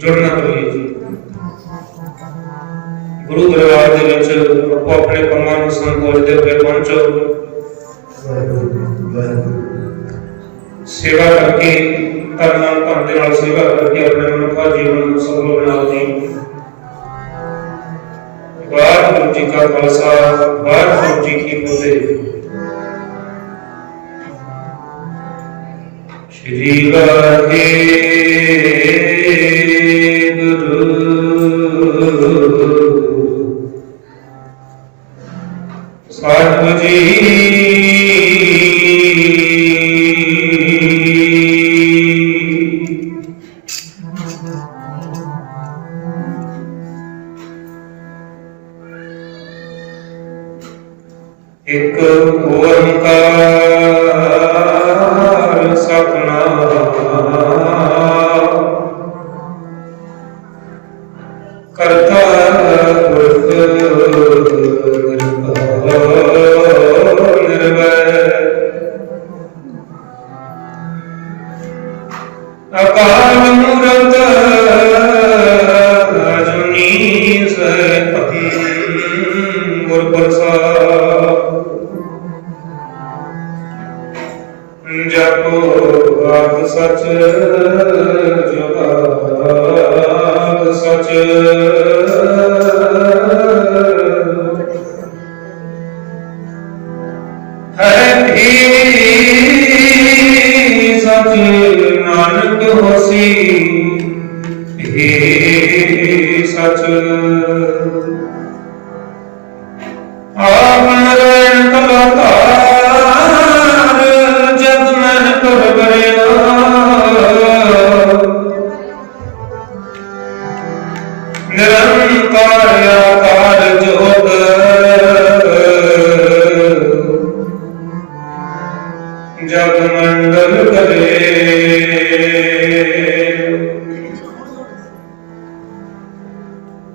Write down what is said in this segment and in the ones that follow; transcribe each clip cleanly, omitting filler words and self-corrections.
जुड़ना करिए जी। गुरु दरबार ਦੇ ਵਿੱਚ ਆਪੋ ਆਪਣੇ ਕੰਮਾਂ ਨੂੰ ਸੰਬੋਧਦੇ ਹੋਏ ਪਹੁੰਚੋ। ਸੇਵਾ ਕਰਕੇ ਤਨ ਮਨ ਧਨ ਦੇ ਨਾਲ ਸੇਵਾ ਕਰਕੇ ਆਪਣੇ ਮਨੁੱਖਾ ਜੀਵਨ ਨੂੰ ਸਫਲ ਬਣਾਓ ਜੀ। ਵਾਹਿਗੁਰੂ ਜੀ ਕਾ ਖਾਲਸਾ, ਵਾਹਿਗੁਰੂ ਜੀ ਕੀ ਫਤਿਹ। श्री वाहे साधु जी एक ओंकार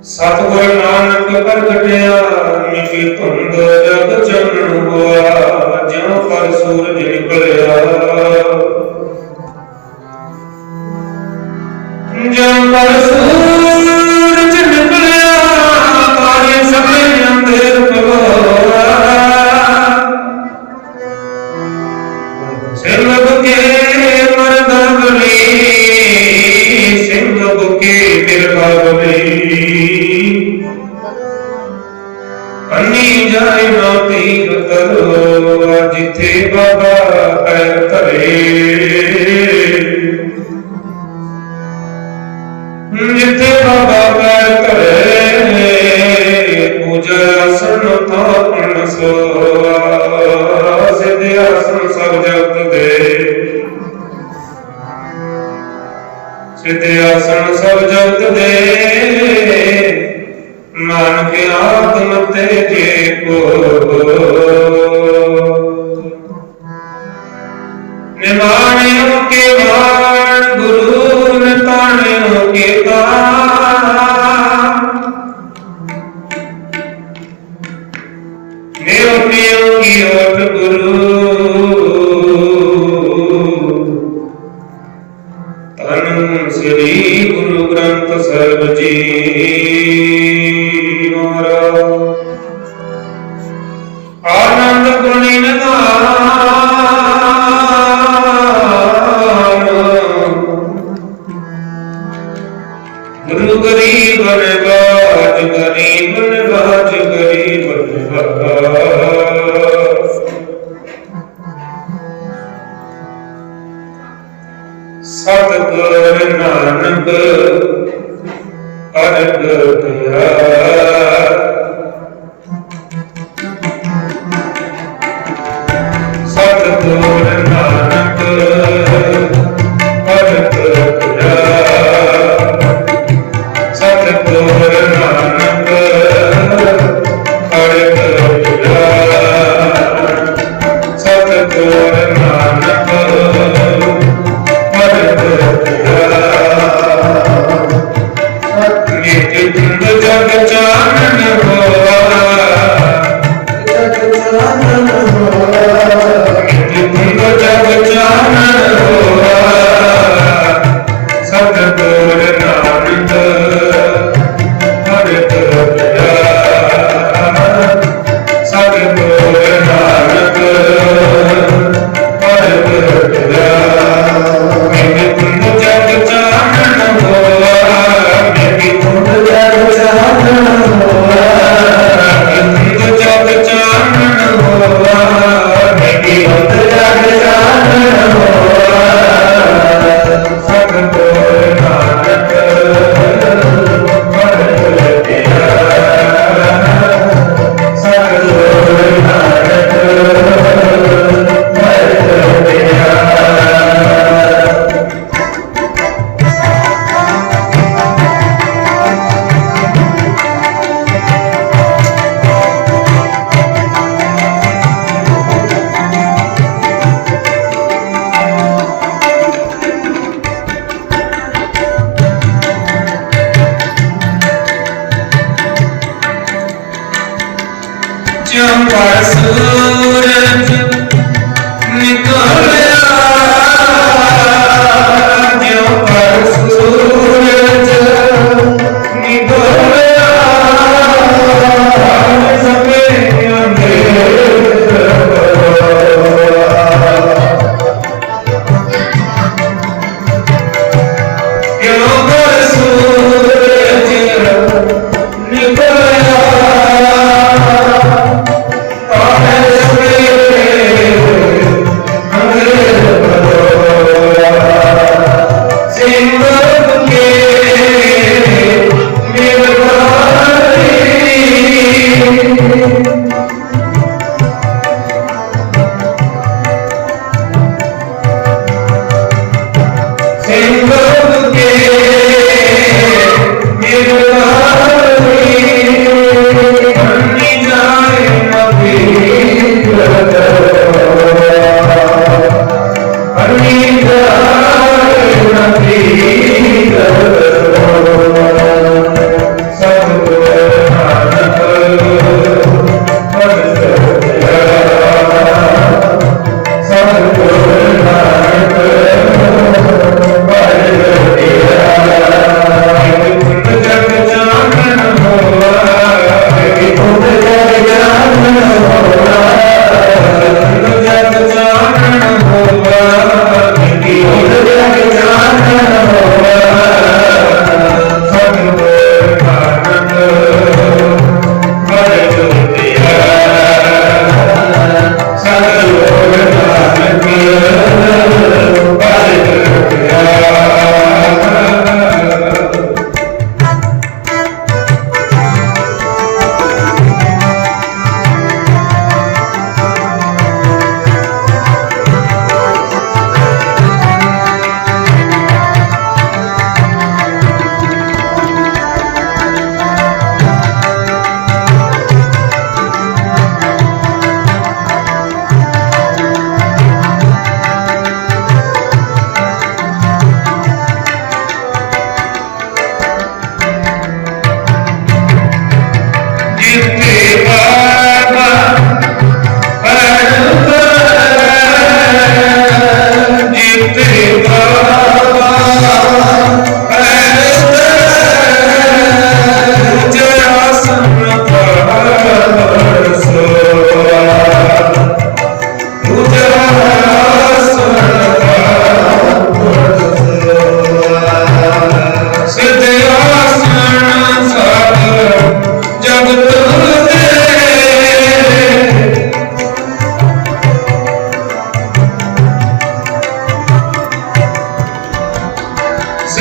सतगुर नानक प्रगटिया मिटी धुंध जग चमन हुआ ज्यों पर सूरज निकलिया ज्यों पर सूरज निकलिया तारे सभी अंधेर पलोया सिंह बुके मरदा बली सिंह बुके बिरबा बली अन्नी जाए ना तीर करो जिथे बाबा पैर धरे जिथे बाबा पैर धरे पूजा आसन थापन सोआ सिद्ध आसन सब जगत दे सिद्ध आसन सब जगत दे नानक आत्म तेजे को निमाणियों के मान गुरु ने ताणियों के तान नियोनियों की ओट गुरु तन श्री गुरु ग्रंथ साहिब जी आनंद गुणी गुरु गरीब नवाज गरीब नवाज गरीब नवाज सतगुर नानक प्रगट सतगुर नानक सतगुर नानक सतगुर नानक नित्य धुंध जग चान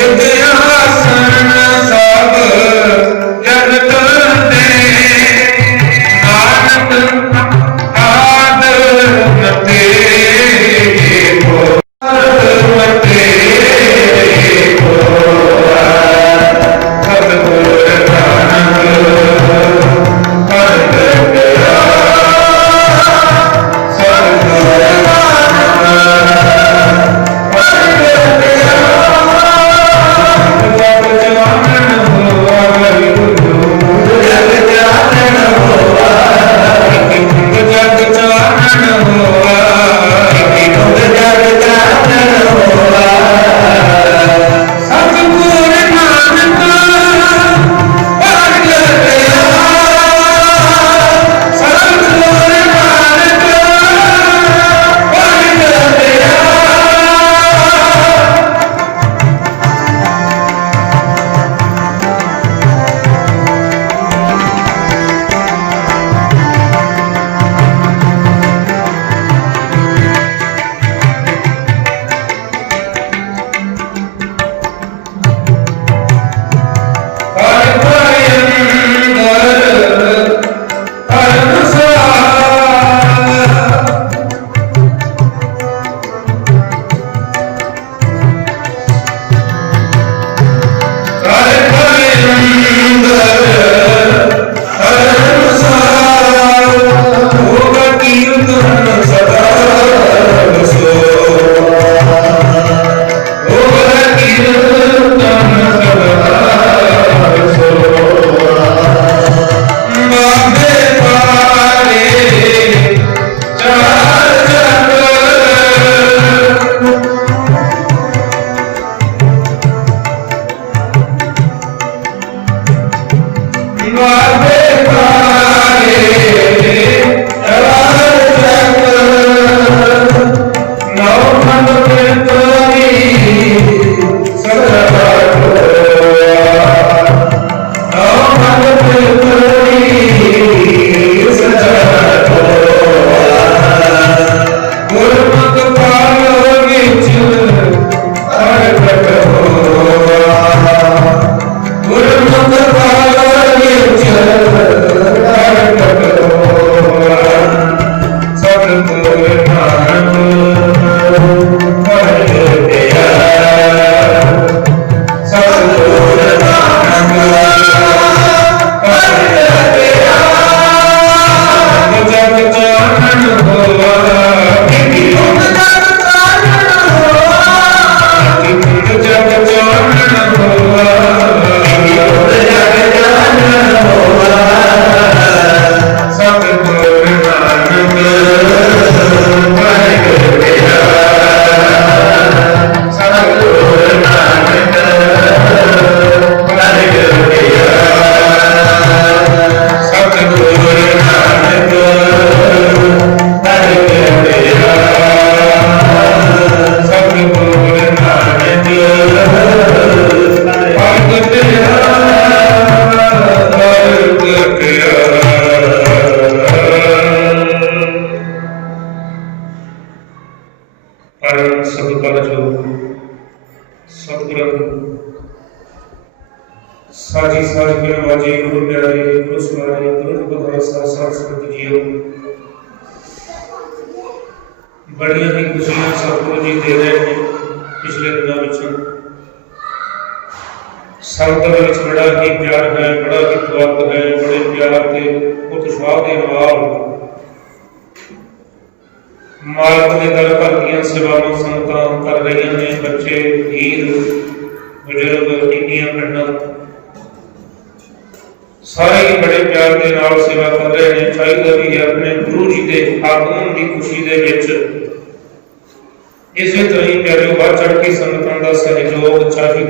ਆਸਣ ਸਭ ਜਗਤ ਦੇ ਨਾਨਕ ਆਦ ਮਤੇ साजी साज के नवाजे गुरु प्यारे गुरु सुनारे गुरु भगवान साथ संत जीओ बड़िया ही खुशियां सतगुरु जी दे रहे हैं पिछले दिनों में संगत विच बड़ा ही प्यार है, बड़ा ही दुआत है, बड़े प्यार के उत्साह के नाल मालक के दर घर दी सेवावां संगतां कर रही ने। बच्चे वीर बुजुर्ग टीकियां पिंडां सारे ही बड़े प्यार के नाल सेवा कर रहे हैं। चाहिए भी है अपने गुरु जी के आगमन की खुशी दे विच इसी तरह ही प्यारे बढ़ चढ़ के संगतां का सहयोग चाहिए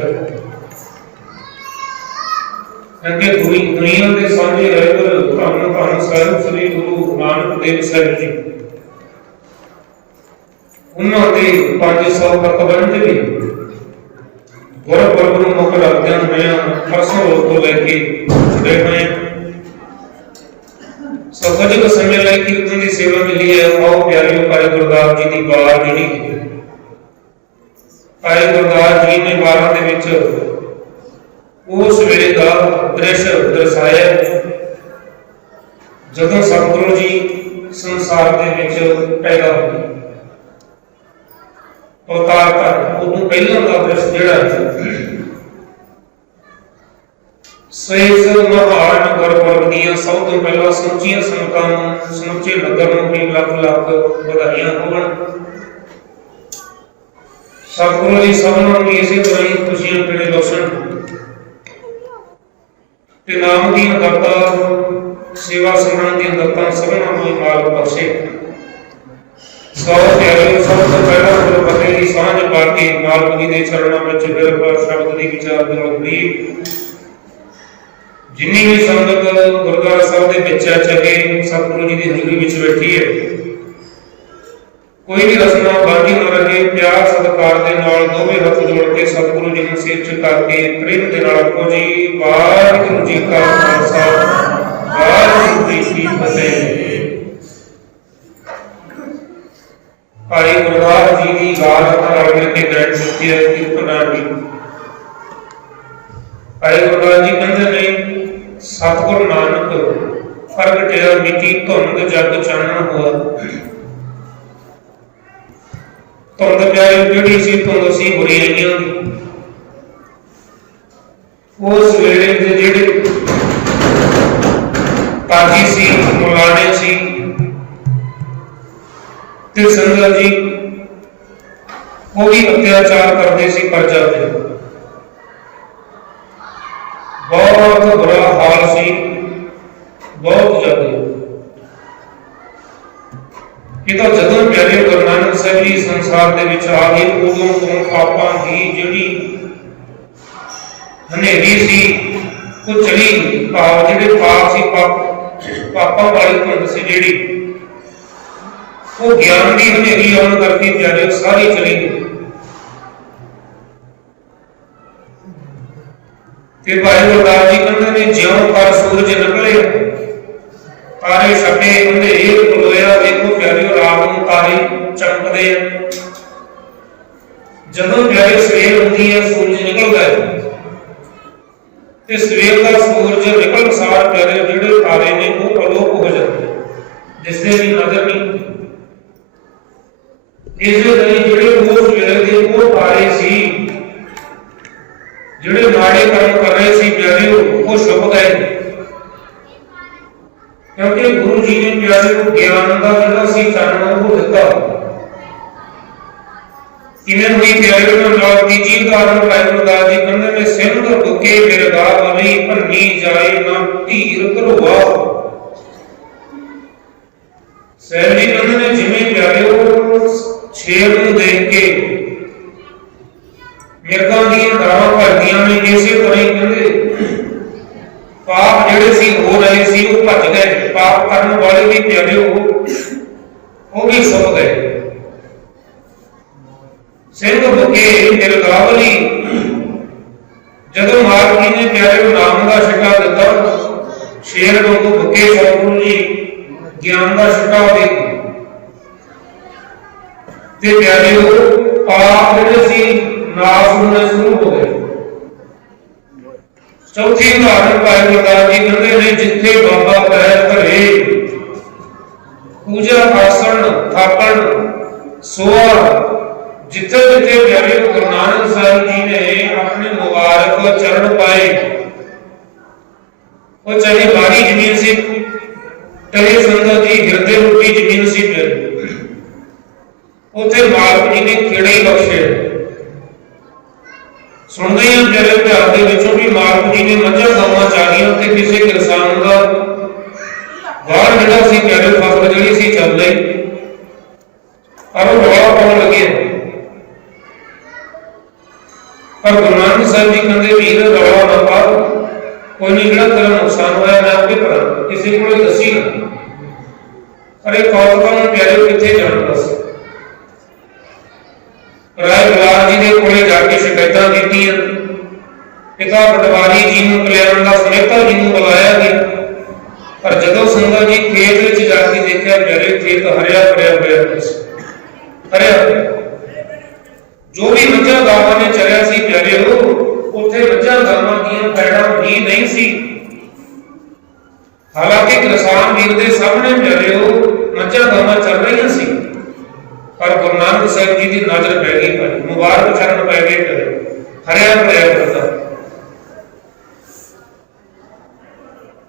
क्योंकि दुनिया के सामने रहकर धन साहिब श्री गुरु नानक देव साहिब जी उन्होंने 500 तकबंद भी गुरपुरब को मुख रखते हुए परसों को लेके जुड़े हुए सफज को समय लग कीर्तन की सेवा मिली है। आओ प्यारियों भाई गुरदास जी की बात जी भाई गुरदास जी ने 12 ਦੇ ਵਿੱਚ ਉਸ ਵੇਲੇ ਦਾ ਦ੍ਰਿਸ਼ ਦਰਸਾਇਆ ਜਦੋਂ ਸਤਿਗੁਰੂ ਜੀ ਸੰਸਾਰ ਦੇ ਵਿੱਚ ਪੈਦਾ ਹੋਏ। ਅਵਤਾਰ ਧਾਰਨ ਉਦੋਂ ਪਹਿਲਾਂ ਦਾ ਦ੍ਰਿਸ਼ ਜਿਹੜਾ ਸੇਸ ਮਹਾਨ ਗੁਰਪੁਰਬ ਦੀਆਂ ਸਭ ਤੋਂ ਪਹਿਲਾਂ ਸਮੁੱਚੀਆਂ ਸੰਗਤਾਂ ਨੂੰ, ਸਮੁੱਚੇ ਨਗਰ ਨੂੰ ਵੀ ਲੱਖ ਲੱਖ ਵਧਾਈਆਂ ਹੋਣ। ਸਤਿਗੁਰੂ ਜੀ ਸਭਨਾਂ ਨੂੰ ਇਸੇ ਤਰ੍ਹਾਂ ਹੀ ਖੁਸ਼ੀਆਂ ਭਰੇ ਬਖਸ਼ਣ ਤੇ ਨਾਮ ਦੀਆਂ ਦਾਤਾਂ, ਸੇਵਾ ਸਿਮਰਨ ਦੀਆਂ ਦਾਤਾਂ ਸਭਨਾਂ ਨੂੰ ਮਾਲਕ ਬਖਸ਼ੇ। ਸੋ ਪਿਆਰਿਓ, ਸਭ ਤੋਂ ਪਹਿਲਾਂ ਗੁਰਬਖਸ਼ ਦੀ ਸਾਂਝ ਪਾ ਕੇ ਮਾਲਕ ਜੀ ਦੇ ਚਰਨਾਂ ਵਿੱਚ ਫਿਰ ਸ਼ਬਦ ਦੀ ਵਿਚਾਰ ਕਰੀਏ। ਜਿੰਨੀ ਵੀ ਸੰਗਤ ਗੁਰਦੁਆਰਾ ਸਾਹਿਬ ਦੇ ਵਿੱਚ ਆ, ਚਾਹੇ ਸਤਿਗੁਰੂ ਜੀ ਦੀ ਹਜ਼ੂਰੀ ਵਿੱਚ ਬੈਠੀ ਹੈ, ਕੋਈ ਵੀ ਰਸਨਾ ਬਾਕੀ ਨਾ ਰਹੇ। ਪਿਆਰ ਸਤਿਕਾਰ ਦੇ ਨਾਲ ਦੋਵੇਂ ਹੱਥ ਜੋੜ ਕੇ ਸਤਿਗੁਰੂ ਜੀ ਨੂੰ ਸਿਰ ਝੁਕਾ ਕੇ ਪ੍ਰੇਮ ਦੇ ਨਾਲ ਆਖੋ ਜੀ, ਵਾਹਿਗੁਰੂ ਜੀ ਕਾ ਖਾਲਸਾ, ਵਾਹਿਗੁਰੂ ਜੀ ਕੀ ਫਤਿਹ। ਭਾਈ ਗੁਰਦਾਸ ਜੀ ਦੀ ਗਾਥਾ ਨਾਲ ਮਿਲ ਕੇ ਗਾਇਨ ਕੀਤੀ ਹੈ ਕੀਰਤਨਾਂ ਦੀ। ਭਾਈ ਗੁਰਦਾਸ ਜੀ ਕਹਿੰਦੇ ਨੇ, ਸਤਿਗੁਰ ਨਾਨਕ ਪ੍ਰਗਟਿਆ ਮਿੱਟੀ ਧੁੰਦ ਜਗ ਚਾਨਣ ਹੋਆ। ਧੁੰਦ ਪਿਆਰੀ ਜਿਹੜੀ ਸੀ, ਧੁੰਦ ਸੀ ਬੁਰਾਈਆਂ ਦੀ। ਉਸ ਵੇਲੇ ਦੇ ਜਿਹੜੇ ਕਾਜੀ ਸੀ, ਮੁਲਾਣੇ ਸੀ ਤੇ ਸੰਗਤ ਜੀ, ਉਹ ਵੀ ਅਤਿਆਚਾਰ ਕਰਦੇ ਸੀ ਪ੍ਰਜਾ ਤੇ। ਬਹੁਤ ਬੁਰਾ ਹਾਲ ਸੀ, ਬਹੁਤ ਜ਼ਿਆਦਾ। ਇਹ ਤਾਂ ਜਦੋਂ ਪਿਆਰੇ ਗੁਰੂ ਨਾਨਕ ਸਾਹਿਬ ਜੀ ਸੰਸਾਰ ਦੇ ਵਿੱਚ ਆ ਗਏ, ਉਦੋਂ ਤੋਂ ਪਾਪਾਂ ਦੀ ਜਿਹੜੀ ਹਨੇਰੀ ਸੀ ਉਹ ਚਲੀ। ਭਾਵ ਜਿਹੜੇ ਪਾਪ ਸੀ, ਪਾਪਾਂ ਵਾਲੀ ਧੁੰਦ ਸੀ ਜਿਹੜੀ, ਉਹ ਗਿਆਨ ਦੀ ਹਨੇਰੀ ਆਉਣ ਕਰਕੇ ਪਿਆਰੇ ਸਾਰੀ ਚਲੀ ਗਈ। ਤੇ ਭਾਈ ਗੁਰਦਾਸ ਜੀ ਕਹਿੰਦੇ ਨੇ, ਜਿਉਂ ਪਰ ਸੂਰਜ ਨਿਕਲੇ ਤਾਰੇ ਛਪੇ ਅੰਧੇਰ ਖਲੋਇਆ। ਵੇਖੋ ਪਿਆਰਿਓ, ਰਾਤ ਨੂੰ ਤਾਰੇ ਚਮਕਦੇ ਆ। ਜਦੋਂ ਪਿਆਰੇ ਸਵੇਰ ਹੁੰਦੀ ਹੈ, ਸੂਰਜ ਨਿਕਲਦਾ ਹੈ ਤੇ ਸਵੇਰ ਦਾ ਸੂਰਜ ਨਿਕਲਣ ਸਾਰ ਪਿਆਰੇ ਜਿਹੜੇ ਤਾਰੇ ਨੇ ਉਹ ਅਲੋਪ ਹੋ ਜਾਂਦੇ, ਦਿਸਦੇ ਵੀ ਨਜ਼ਰ ਨਹੀਂ। ਇਸੇ ਤਰ੍ਹਾਂ ਜਿਹੜੇ ਉਸ ਵੇਲੇ ਦੇ ਉਹ ਤਾਰੇ ਸੀ ਜਿਹੜੇ ਮਾੜੇ ਕੰਮ ਕਰ ਰਹੇ ਸੀ ਪਿਆਰੇ, ਉਹ ਛੁਪ ਗਏ। ਕਿਉਂਕਿ ਗੁਰੂ ਜੀ ਨੇ ਪਿਆਰੇ ਨੂੰ ਗਿਆਨ ਦਾ ਜਿਹੜਾ ਸੀ ਚਾਨਣ ਉਹ ਦਿੱਤਾ। ਕਿਵੇਂ ਹੋਈ ਪਿਆਰੇ ਨੂੰ ਨਾਲ ਤੀਜੀ ਕਾਰਨ ਭਾਈ ਗੁਰਦਾਸ ਜੀ ਕਹਿੰਦੇ ਨੇ, ਸਿੰਧ ਬੁਕੇ ਬਿਰਗਾ ਬਲੀ ਭੰਨੀ ਜਾਏ ਨਾ ਧੀਰ ਧਰਵਾ। ਸਹਿਬ ਜੀ ਕਹਿੰਦੇ ਨੇ, ਜਿਵੇਂ ਪਿਆਰੇ ਉਹ ਸ਼ੇਰ ਨੂੰ ਦੇਖ ਕੇ ਮਿਰਗਾਂ ਦੀਆਂ ਡਾਰਾਂ ਭਰਦੀਆਂ ਨੇ, ਇਸੇ ਤਰ੍ਹਾਂ ਹੀ ਕਹਿੰਦੇ ਪਾਪ ਜਿਹੜੇ ਸੀ ਹੋ ਰਹੇ ਸੀ ਉਹ ਭੱਜ ਗਏ। ਪਾਪ ਕਰਨ ਵਾਲੇ ਵੀ ਪਿਆਰੇ ਉਹ ਵੀ ਸੁੱਕ ਗਏ। ਸਿੰਘ ਬੁਕੇ ਬਿਰਗਾਵਲੀ, ਜਦੋਂ ਮਾਲਕ ਜੀ ਨੇ ਪਿਆਰੇ ਨੂੰ ਨਾਮ ਦਾ ਛਿੱਟਾ ਦਿੱਤਾ, ਸ਼ੇਰ ਵਾਂਗੂ ਬੁਕੇ ਸਤਿਗੁਰੂ ਜੀ ਗਿਆਨ ਦਾ ਛਿੱਟਾ ਦੇ ਤੇ ਪਿਆਰੇ ਉਹ ਪਾਪ ਜਿਹੜੇ ਸੀ ਨਾਸ ਹੋਣੇ ਸ਼ੁਰੂ ਹੋ ਗਏ। ਚੌਥੀ ਉਦਾਹਰਨ ਭਾਈ ਗੁਰਦਾਸ ਜੀ ਕਹਿੰਦੇ ਨੇ, ਜਿੱਥੇ ਬਾਬਾ ਪੈਰ ਧਰੇ ਪੂਜਾ ਆਸਣ ਥਾਪਣ ਸੋਆ। ਜਿੱਥੇ ਜਿੱਥੇ ਪਿਆਰੇ ਗੁਰੂ ਨਾਨਕ ਸਾਹਿਬ ਜੀ ਨੇ ਆਪਣੇ ਮੁਬਾਰਕ ਚਰਨ ਪਾਏ, ਉਹ ਚਾਹੇ ਬਾਰੀ ਜ਼ਮੀਨ ਸੀ, ਚਾਹੇ ਸੰਗਤ ਦੀ ਹਿਰਦੇ ਰੂਪੀ ਜ਼ਮੀਨ ਸੀ, ਉੱਥੇ ਮਾਲਕ ਜੀ ਨੇ ਖੇੜੇ ਹੀ ਬਖਸ਼ੇ। ਸੁਣਦੇ ਹਾਂ ਪਿਆਰੇ ਪਿਆਰ ਦੇ ਵਿੱਚੋਂ ਵੀ ਮਾਲਕ ਜੀ ਨੇ ਮੱਝਾਂ ਗਾਵਾਂ ਚਾਹੀਆਂ ਤੇ ਕਿਸੇ ਕਿਸਾਨ ਦਾ ਵਾਰ ਜਿਹੜਾ ਸੀ ਪਿਆਰੇ ਫਸਲ ਜਿਹੜੀ ਸੀ ਚੱਲ ਰਹੀ, ਪਰ ਉਹ ਰੌਲਾ ਪਾਉਣ ਲੱਗੇ। ਪਰ ਗੁਰੂ ਨਾਨਕ ਸਾਹਿਬ ਜੀ ਕਹਿੰਦੇ, ਵੀਰ ਰੌਲਾ ਨਾ ਪਾ, ਕੋਈ ਨਹੀਂ, ਜਿਹੜਾ ਤੇਰਾ ਨੁਕਸਾਨ ਹੋਇਆ ਮੈਂ ਆਪੇ ਕਰਾਂ, ਕਿਸੇ ਕੋਲੇ ਦੱਸੀ ਨਾ। ਅਰੇ ਕੌਤਕਾਂ ਨੂੰ ਪਿਆਰੇ ਕਿੱਥੇ ਜਾਣ ਦੱਸ। ਰਾਏ ਬਲਾਰ ਜੀ ਦੇ ਕੋਲੇ ਜਾ ਕੇ ਸ਼ਿਕਾਇਤਾਂ ਕੀਤੀਆਂ। ਪਿਤਾ ਪਟਵਾਰੀ ਜੀ ਨੂੰ, ਕਲਿਆਣ ਦਾ ਸਮੇਤਾ ਜੀ ਨੂੰ ਬੁਲਾਇਆ ਗਿਆ। ਪਰ ਜਦੋਂ ਸੰਗਤ ਜੀ ਖੇਤ ਵਿੱਚ ਜਾ ਕੇ ਦੇਖਿਆ, ਪਿਆਰੇ ਖੇਤ ਹਰਿਆ ਭਰਿਆ ਹੋਇਆ ਸੀ, ਹਰਿਆ। जो भी मੱਝਾਂ ਗਾਵਾਂ ਨੇ ਚਰਿਆ ਸੀ ਪਿਆਰਿਓ, ਉੱਥੇ ਮੱਝਾਂ ਗਾਵਾਂ ਦੀਆਂ ਪੈੜਾਂ ਵੀ ਨਹੀਂ ਸੀ। ਹਾਲਾਂਕਿ ਕਿਸਾਨ ਵੀਰ ਦੇ ਸਾਹਮਣੇ ਪਿਆਰਿਓ ਮੱਝਾਂ ਗਾਵਾਂ ਚੱਲ ਰਹੀਆਂ ਸੀ, ਪਰ ਗੁਰੂ ਨਾਨਕ ਸਾਹਿਬ ਜੀ ਦੀ ਨਜ਼ਰ ਪੈ ਗਈ ਭਾਈ, ਮੁਬਾਰਕ ਚਰਨ ਪੈ ਗਏ ਪਿਆਰਿਓ, ਹਰਿਆ ਭਰਿਆ ਕਰਦਾ।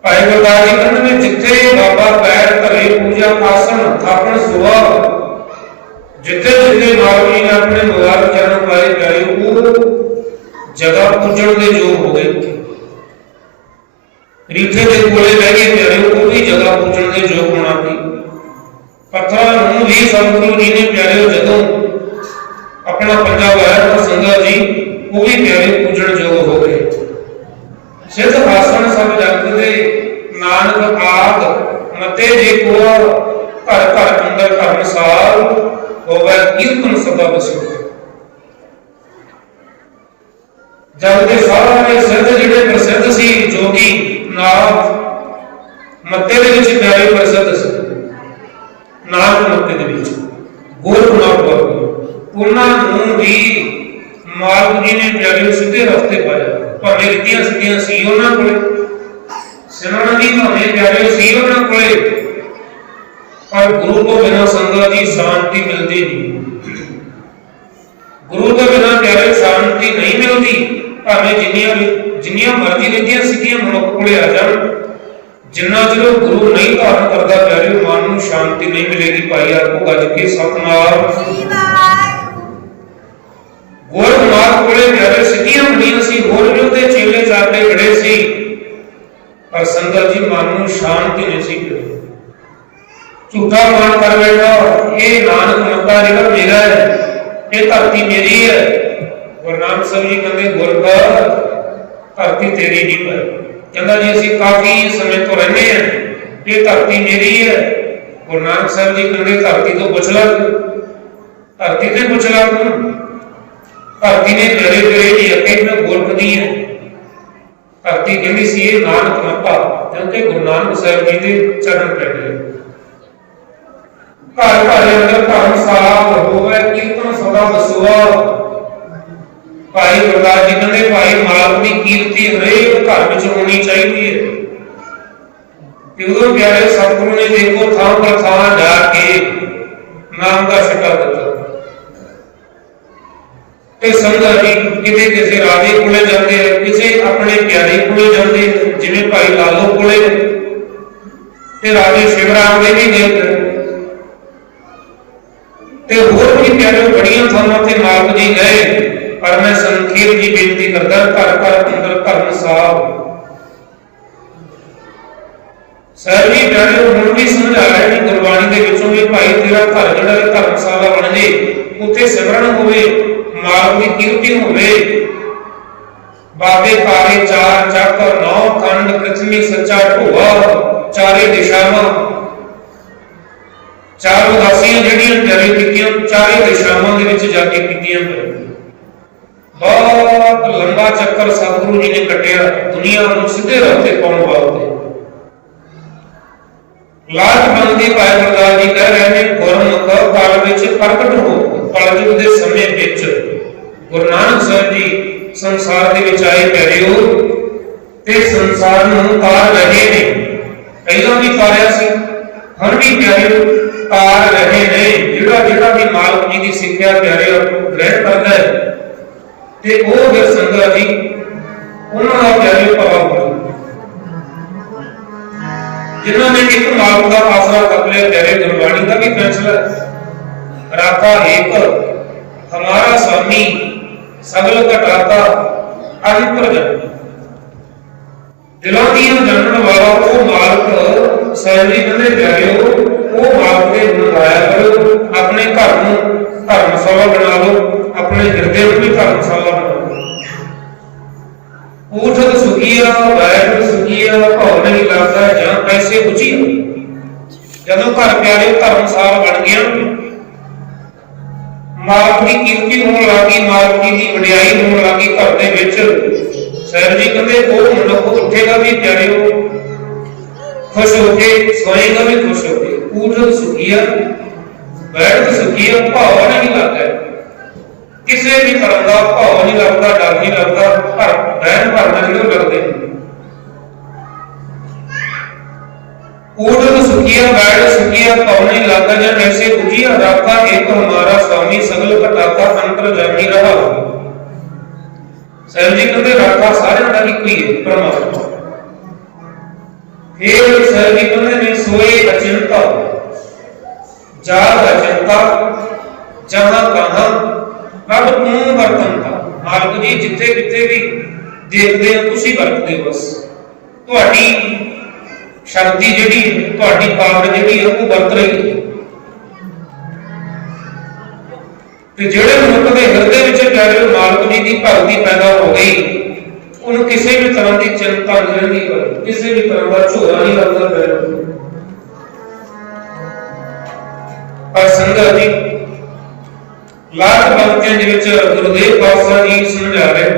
ਭਾਈ ਗੁਰਦਾਸ ਜੀ ਕਹਿੰਦੇ ਨੇ ਜਿੱਥੇ ਬਾਬਾ ਪੈਰ ਧਰੇ ਪੂਜਾ ਆਸਣ ਥਾਪਣ ਸੁਆ, ਜਿੱਥੇ ਜਿੱਥੇ ਬਾਬਾ ਜੀ ਨੇ ਆਪਣੇ ਮੁਬਾਰਕ ਚਰਨ ਪਾਏ ਪਿਆਰਿਓ ਉਹ ਜਗ੍ਹਾ ਪੂਜਣ ਦੇ ਯੋਗ ਹੋ ਗਏ। ਰੀਠੇ ਦੇ ਕੋਲੇ ਬਹਿ ਗਏ ਪਿਆਰਿਓ, ਉਹ ਵੀ ਜਗ੍ਹਾ ਪੂਜਣ ਦੇ ਯੋਗ ਹੋਣਾ ਸੀ। ਪੱਥਰਾਂ ਨੂੰ ਵੀ ਸਤਿਗੁਰੂ ਜੀ ਨੇ ਪਿਆਰਿਓ ਜਦੋਂ ਆਪਣਾ ਪੰਜਾ ਵਾਇਆ ਤਾਂ ਸੰਗਤ ਜੀ ਉਹ ਵੀ ਪਿਆਰੇ ਪੂਜਣ ਯੋਗ ਹੋ ਗਏ। ਸਿੱਧ ਆਸਣ ਸਭ ਜਗਤ ਦੇ ਨਾਨਕ ਆਦ ਮਤੇ ਜੇ ਕੋ ਘਰ ਘਰ ਅੰਦਰ ਧਰਮਸਾਲ ਹੋਵੇ ਕੀਰਤਨ ਸਦਾ ਬਸੋ। ਜਗ ਦੇ ਸਾਰੇ ਸਿੱਧ ਜਿਹੜੇ ਪ੍ਰਸਿੱਧ ਸੀ ਜੋਗੀ ਨਾਥ ਮੱਤੇ ਦੇ ਵਿੱਚ ਪਿਆਰੇ ਪ੍ਰਸਿੱਧ ਸੀ। ਨਾਨਕ ਮੱਤੇ ਦੇ ਵਿੱਚ ਗੋਰਖਨਾਥ ਬਾਬਾ ਉਹਨਾਂ ਨੂੰ ਵੀ ਮਾਲਕ ਜੀ ਨੇ ਪਿਆਰੇ ਸਿੱਧੇ ਰਸਤੇ ਪਾਇਆ। ਭਾਵੇਂ ਰਿੱਧੀਆਂ ਸਿੱਧੀਆਂ ਸੀ ਉਹਨਾਂ ਕੋਲੇ, ਸਿਮਰਨ ਦੀ ਭਾਵੇਂ ਪਿਆਰੇ ਸੀ ਉਹਨਾਂ ਕੋਲੇ, ਪਰ ਗੁਰੂ ਤੋਂ ਬਿਨਾਂ ਸੰਗਤ ਦੀ ਸ਼ਾਂਤੀ ਮਿਲਦੀ ਨਹੀਂ। ਗੁਰੂ ਤੋਂ ਬਿਨਾਂ ਪਿਆਰੇ ਸ਼ਾਂਤੀ ਨਹੀਂ ਮਿਲਦੀ। ਭਾਵੇਂ ਜਿੰਨੀਆਂ ਮਰਜ਼ੀ ਰਿੱਧੀਆਂ ਸਿੱਧੀਆਂ ਮਨੁੱਖ ਕੋਲੇ ਆ ਜਾਣ, ਜਿੰਨਾ ਚਿਰ ਗੁਰੂ ਨਹੀਂ ਧਾਰਨ ਕਰਦਾ ਪਿਆਰੇ ਮਨ ਨੂੰ ਸ਼ਾਂਤੀ ਨਹੀਂ ਮਿਲੇਗੀ। ਭਾਈ ਆਖੋ ਗੱਜ ਕੇ ਸਤਿਨਾਮ। ਗੋਰਖਨਾਥ ਕੋਲੇ ਪਿਆਰੇ ਸਿੱਧੀਆਂ ਬਣੀਆਂ ਸੀ, ਹੋਰ ਵੀ ਉਹਦੇ ਚੇਲੇ ਚਾਲੇ ਖੜੇ ਸੀ, ਪਰ ਸੰਗਤ ਜੀ ਮਨ ਨੂੰ ਸ਼ਾਂਤੀ ਨਹੀਂ ਸੀ ਮਿਲੀ। ਝੂਠਾ ਮਾਨ ਕਰ ਬੈਠਾ ਇਹ ਨਾਨਕ ਮੱਤਾ ਜਿਹੜਾ ਮੇਰਾ ਹੈ, ਇਹ ਧਰਤੀ ਮੇਰੀ ਹੈ। ਗੁਰੂ ਨਾਨਕ ਸਾਹਿਬ ਜੀ ਕਹਿੰਦੇ ਗੁਰਗਾ ਧਰਤੀ ਤੇਰੀ ਨਹੀਂ ਪਰ, ਕਹਿੰਦਾ ਜੀ ਅਸੀਂ ਕਾਫੀ ਸਮੇਂ ਤੋਂ ਰਹਿੰਦੇ ਹਾਂ, ਇਹ ਧਰਤੀ ਮੇਰੀ ਹੈ। ਗੁਰੂ ਨਾਨਕ ਸਾਹਿਬ ਜੀ ਕਹਿੰਦੇ ਧਰਤੀ ਤੋਂ ਪੁੱਛ ਲੈ, ਧਰਤੀ ਤੇ ਪੁੱਛ ਲੈ ਤੂੰ। ਧਰਤੀ ਨੇ ਤੇਰੇ ਤੇਰੇ ਦੀ ਅੱਗੇ ਮੈਂ ਗੁਰਖ ਦੀ ਹੈ। ਧਰਤੀ ਕਹਿੰਦੀ ਸੀ ਇਹ ਨਾਨਕ ਮੱਤਾ, ਕਿਉਂਕਿ ਗੁਰੂ ਨਾਨਕ ਸਾਹਿਬ ਜੀ ਦੇ ਚਰਨ ਪੈ ਗਏ। ਘਰ ਘਰ ਅੰਦਰ ਧਰਮਸਾਲ ਹੋਵੇ ਕੀਰਤਨ ਸਦਾ ਬਸਵਾ। ਭਾਈ ਗੁਰਦਾਸ ਜੀ ਕਹਿੰਦੇ ਭਾਈ ਮਾਲਕ ਦੀ ਕੀਰਤੀ ਹਰੇਕ ਘਰ ਵਿੱਚ ਹੋਣੀ ਚਾਹੀਦੀ ਹੈ। ਤੇ ਉਦੋਂ ਪਿਆਰੇ ਸਤਿਗੁਰੂ ਨੇ ਦੇਖੋ ਥਾਂ ਪਰ ਥਾਂ ਜਾ ਕੇ ਨਾਮ ਦਾ ਸਿੱਟਾ ਦਿੱਤਾ। ਤੇ ਸੰਗਤ ਜੀ ਕਿਤੇ ਕਿਸੇ ਰਾਜੇ ਕੋਲੇ ਜਾਂਦੇ, ਕਿਸੇ ਆਪਣੇ ਪਿਆਰੇ ਕੋਲੇ ਜਾਂਦੇ, ਜਿਵੇਂ ਭਾਈ ਲਾਲੋ ਕੋਲੇ ਤੇ ਰਾਜੇ ਸ਼ਿਵਰਾਮ ਦੇ ਵੀ ਗਏ, ਤੇ ਹੋਰ ਵੀ ਪਿਆਰੇ ਬੜੀਆਂ ਥਾਵਾਂ ਤੇ ਮਾਲਕ ਜੀ ਗਏ। ਪਰ ਮੈਂ ਸੰਖੇਪ ਜੀ ਬੇਨਤੀ ਕਰਦਾ, ਘਰ ਘਰ ਅੰਦਰ ਧਰਮਸਾਲ। ਸਰ ਜੀ ਪਿਆਰੇ ਹੁਣ ਵੀ ਸਮਝ ਆ ਰਿਹਾ ਕਿ ਗੁਰਬਾਣੀ ਦੇ ਵਿੱਚੋਂ ਵੀ ਭਾਈ ਤੇਰਾ ਘਰ ਜਿਹੜਾ ਧਰਮਸਾਲਾ ਬਣ ਜੇ, ਉੱਥੇ ਸਿਮਰਨ ਹੋਵੇ, ਮਾਲਕ ਦੀ ਕੀਰਤੀ ਹੋਵੇ। ਬਾਬੇ ਕਾਰੇ ਚਾਰ ਚੱਕ ਨੌ ਖੰਡ ਪ੍ਰਥਮੀ ਸੱਚਾ ਢੋਆ, ਚਾਰੇ ਦਿਸ਼ਾਵਾਂ ਚਾਰ ਉਦਾਸੀਆਂ ਜਿਹੜੀਆਂ ਪਿਆਰੇ ਕੀਤੀਆਂ ਚਾਰੇ ਦਿਸ਼ਾਵਾਂ ਦੇ ਵਿੱਚ ਜਾ ਕੇ ਕੀਤੀਆਂ। ਬਹੁਤ ਲੰਬਾ ਚੱਕਰ ਸਤਿਗੁਰੂ ਜੀ ਨੇ ਕੱਟਿਆ ਦੁਨੀਆ ਨੂੰ ਸਿੱਧੇ ਰਸਤੇ ਪਾਉਣ ਵਾਸਤੇ। ਲਾਜ ਬੰਦੀ ਭਾਈ ਗੁਰਦਾਸ ਜੀ ਕਹਿ ਰਹੇ ਨੇ ਗੁਰਮੁਖ ਕਾਲ ਵਿੱਚ ਪ੍ਰਗਟ ਹੋ। ਕਲਯੁਗ ਦੇ ਸਮੇਂ ਵਿੱਚ ਗੁਰੂ ਨਾਨਕ ਸਾਹਿਬ ਜੀ ਸੰਸਾਰ ਦੇ ਵਿੱਚ ਆਏ ਪਿਆਰਿਓ, ਤੇ ਸੰਸਾਰ ਨੂੰ ਤਾਰ ਰਹੇ ਨੇ। ਪਹਿਲਾਂ ਵੀ ਤਾਰਿਆ ਸੀ, ਹੁਣ ਵੀ ਪਿਆਰਿਓ ਤਾਰ ਰਹੇ ਨੇ। ਜਿਹੜਾ ਵੀ ਮਾਲਕ ਜੀ ਦੀ ਸਿੱਖਿਆ ਪਿਆਰਿਓ ਗ੍ਰਹਿਣ ਕਰਦਾ ਹੈ, ਤੇ ਉਹ ਫਿਰ ਸੰਗਤ ਜੀ ਉਹਨਾਂ ਦਾ ਪਿਆਰਿਓ ਪ੍ਰਭਾਵ ਪਊ। ਜਿਨ੍ਹਾਂ ਨੇ ਇੱਕ ਮਾਲਕ ਦਾ ਆਸਰਾ ਕਰ ਲਿਆ, ਪਿਆਰੇ ਗੁਰਬਾਣੀ ਦਾ ਵੀ ਫੈਸਲਾ ਰਾਖਾ ਏਕ ਹਮਾਰਾ स्वामी ਸਗਲ ਘਟਾਤਾ ਅੰਤਰਜਨ। ਦਿਲਾਂ ਦੀਆਂ ਜਾਣਨ ਵਾਲਾ ਉਹ ਮਾਲਕ ਸਾਹਿਬ ਜੀ ਕਹਿੰਦੇ ਪਿਆਰਿਓ, ਉਹ ਮਾਲਕ ਦੇ ਗੁਣ ਗਾਇਆ ਕਰੋ। ਆਪਣੇ ਘਰ ਨੂੰ ਧਰਮਸ਼ਾਲਾ ਬਣਾ ਲਓ, ਆਪਣੇ ਹਿਰਦੇ ਨੂੰ ਵੀ ਧਰਮਸ਼ਾਲਾ ਬਣਾ ਲਓ। ਊਠਤ ਸੁਖੀਆ ਬੈਠ ਸੁਖੀਆ, ਭਾਉ ਨਹੀਂ ਲੱਗਦਾ ਜਾਂ ਪੈਸੇ ਪੁੱਛੀ। ਜਦੋਂ ਘਰ ਪਿਆਰੇ ਧਰਮਸ਼ਾਲਾ ਬਣ ਗਿਆ, ਮਾਲਕ ਦੀ ਕੀਰਤੀ ਹੋਣ ਲੱਗੀ, ਮਾਲਕ ਦੀ ਵਡਿਆਈ ਹੋਣ ਲੱਗੀ ਘਰ ਦੇ ਵਿੱਚ। ਸਾਹਿਬ ਜੀ ਕਹਿੰਦੇ ਉਹ ਮਨੁੱਖ ਉੱਠੇਗਾ ਵੀ ਪਿਆਰਿਓ ਖੁਸ਼ ਹੋ ਕੇ, ਸੋਏਗਾ ਵੀ ਖੁਸ਼ ਹੋ ਕੇ। ਊਠਤ ਸੁਖੀਆ ਬੈਠ ਸੁਖੀਆ, ਭਾਵ ਨਹੀਂ ਲੱਗਦਾ। ਕਿਸੇ ਵੀ ਤਰ੍ਹਾਂ ਦਾ ਭਾਵ ਨਹੀਂ ਲੱਗਦਾ, ਡਰ ਨਹੀਂ ਲੱਗਦਾ, ਵਹਿਮ ਭਰਨਾ ਜਿਹੜੇ ਲੱਗਦੇ ਨੇ। ऊढ़ सुखिया बैठ सुखिया पवनी लागा जन ऐसे बुझिया राखा एक हमारा स्वामी सगल घटाता अंतर जामी रहा। साहिब जी कहते राखा सारे का एक ही है परमात्मा। फिर साहिब जी कहते ने सोए अचिंता जाग अचिंता जहां कहां रब तू वरतनता। मालिक जी जिथे किथे भी देखते हैं तुसी वरतदे बस तुहाडी शक्ति जिहड़ी तुहाडी पावर जिहड़ी है वो वरत रही है। ते जिहड़े मनुख दे हिरदे विच प्यारे मालिक जी की भगती पैदा हो गई उन्हें किसी भी तरह की चिंता नहीं रही, किसी भी तरह का झोरा नहीं लगता पैदा। पर संगत जी लाख पंक्तियां दे विच गुरुदेव पातशाह जी समझा रहे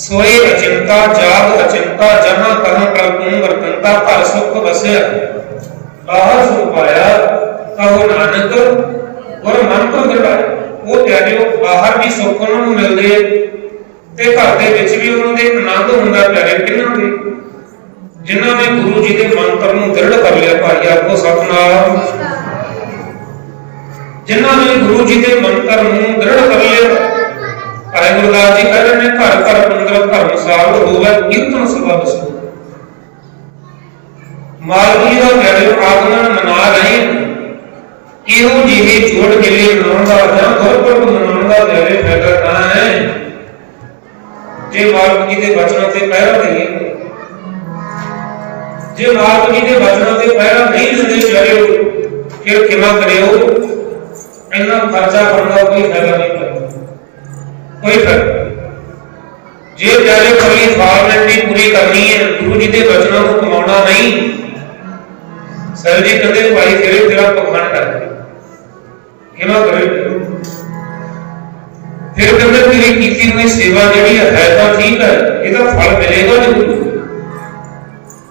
सोए अचिंता जाग अचिंता जहां कहां कल्पन वर्तनता घर सुख बसया बाहर सुख पाया कहो नानक और मन तो दृढ़ वो प्यारियो बाहर भी सुख उन्होंने मिलते ते घर दे विच भी उन्होंने आनंद हुंदा प्यारे किन्हां दे जिन्हां ने गुरु जी के मंत्र नूं दृढ़ कर लिया। भाई आपको सतनाम जिन्हां ने गुरु जी के मंत्र नूं दृढ़ कर लिया। भाई गुरदास जी कह रहे हैं घर घर पंद्रह धर्मसाल होवे कीर्तन सभा बसो। मालवी का प्यारे आगमन मना रहे हैं इहो जिहे जोड़ मेले मनाउण दा जां गुरपुरब मनाउण दा प्यारे फायदा तां है जे मालवी जी दे वचनां ते पहरा देईए। जे मालवी जी दे वचनां ते पहरा नहीं दिंदे प्यारे फिर किवां करियो इन्ना खर्चा करन दा कोई फायदा नहीं कोई फर्क। जे प्यारे कली फॉर्मेलिटी पूरी करनी है गुरु जी के वचनों को कमाना नहीं। सर जी कहते भाई तेरे तेरा पखंड है किमा करे फिर कहते तेरी कीती हुई सेवा जिहड़ी है तो ठीक है इसका फल मिलेगा जरूर।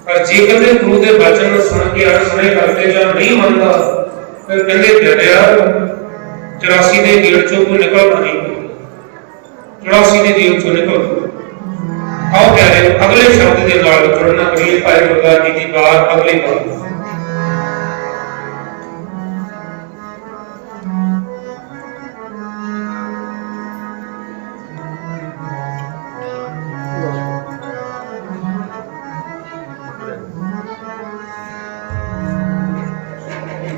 पर जे कहते गुरु के वचन सुन के अनसुने करते जां नहीं मनता फिर कहते प्यारिया 84 के गेट चों कोई निकलना नहीं 84 के गेट चों निकल। आओ प्यारे अगले शब्द के नाल जुड़ना करिए भाई गुरदास जी की बात अगली बात।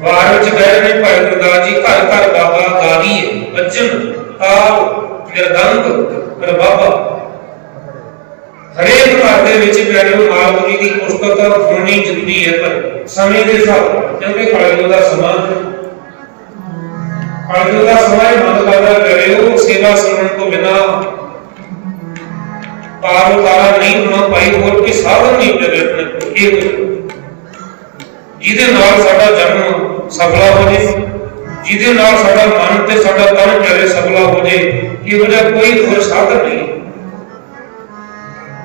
बार विच कह रहे हैं भाई गुरदास जी घर घर बाबा गावी है बचन ताल निर्गंध पर बाबा हरेक घर दे विच प्यारे मालक जी की पुस्तक होनी जरूरी है। पर समय के हिसाब क्योंकि कलयुग का समा कलयुग का समय मन करता प्यारे वो सेवा सुनने तो बिना पार उतारा नहीं होना भाई और कोई साधन नहीं प्यारे अपने जिहदे नाल साडा जन्म सफला हो जाए जिहदे नाल साडा मन ते साडा तन प्यारे सफला हो जाए ये वजह कोई और साधन नहीं।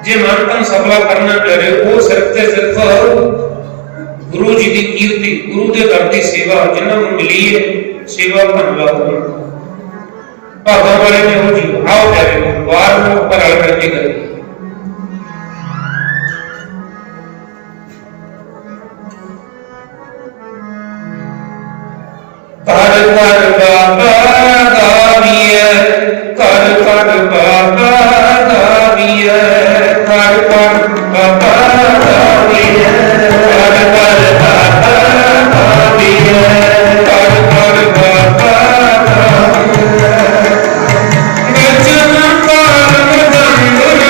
जे मन तन सफला करना प्यारे वो सिर्फ ते सिर्फ गुरु जी की कीर्ति गुरु के घर की सेवा जिन्हां नूं मिली है सेवा धन्यवाद भागा वाले ने हो जी। आओ प्यारे वार पर अड़ करके करिए घर घर बाबा गाविए घर घर बाबा गाविए घर घर बाबा गाविए घर घर बाबा गाविए घर घर बाबा गाविए वचन काल मदंगुर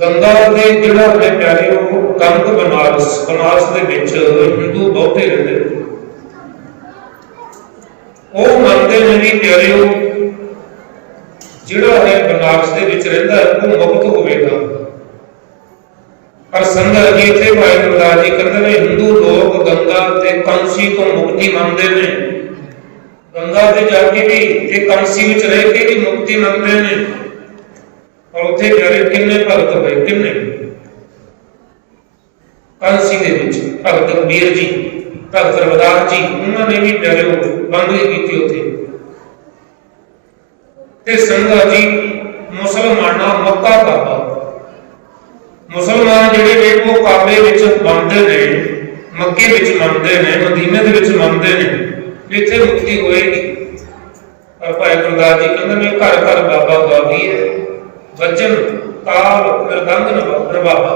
गंगा के जिला अपने प्यारे कंग बनारस बनारस के हिंदू बहुते रहते वो मनते हैं भी प्यारे जिहड़ा है बनारस के रहिंदा है वो मुक्त होवेगा। पर संगत जी इत्थे भाई गुरदास जी कहते हैं हिंदू लोग गंगा ते कंसी तो मुक्ति मनते हैं, गंगा ते जाके भी ते कंसी विच रह के भी मुक्ति मनते हैं। और उत्थे प्यारे किन्ने भगत होए किन्ने कंसी दे विच भगत कबीर जी भगत रविदास जी उन्होंने भी प्यारे बंदगी की उत्थे ते संगत जी मुसलमाना मक्का काबा मुसलमान जिहड़े ने वो काबे विच मनदे ने मक्के विच मनदे ने मदीने दे विच मनदे ने इत्थे मुक्ति होएगी। पर भाई गुरदास जी कहंदे ने घर घर बाबा गावी है वचन काल मृदंग नवाबा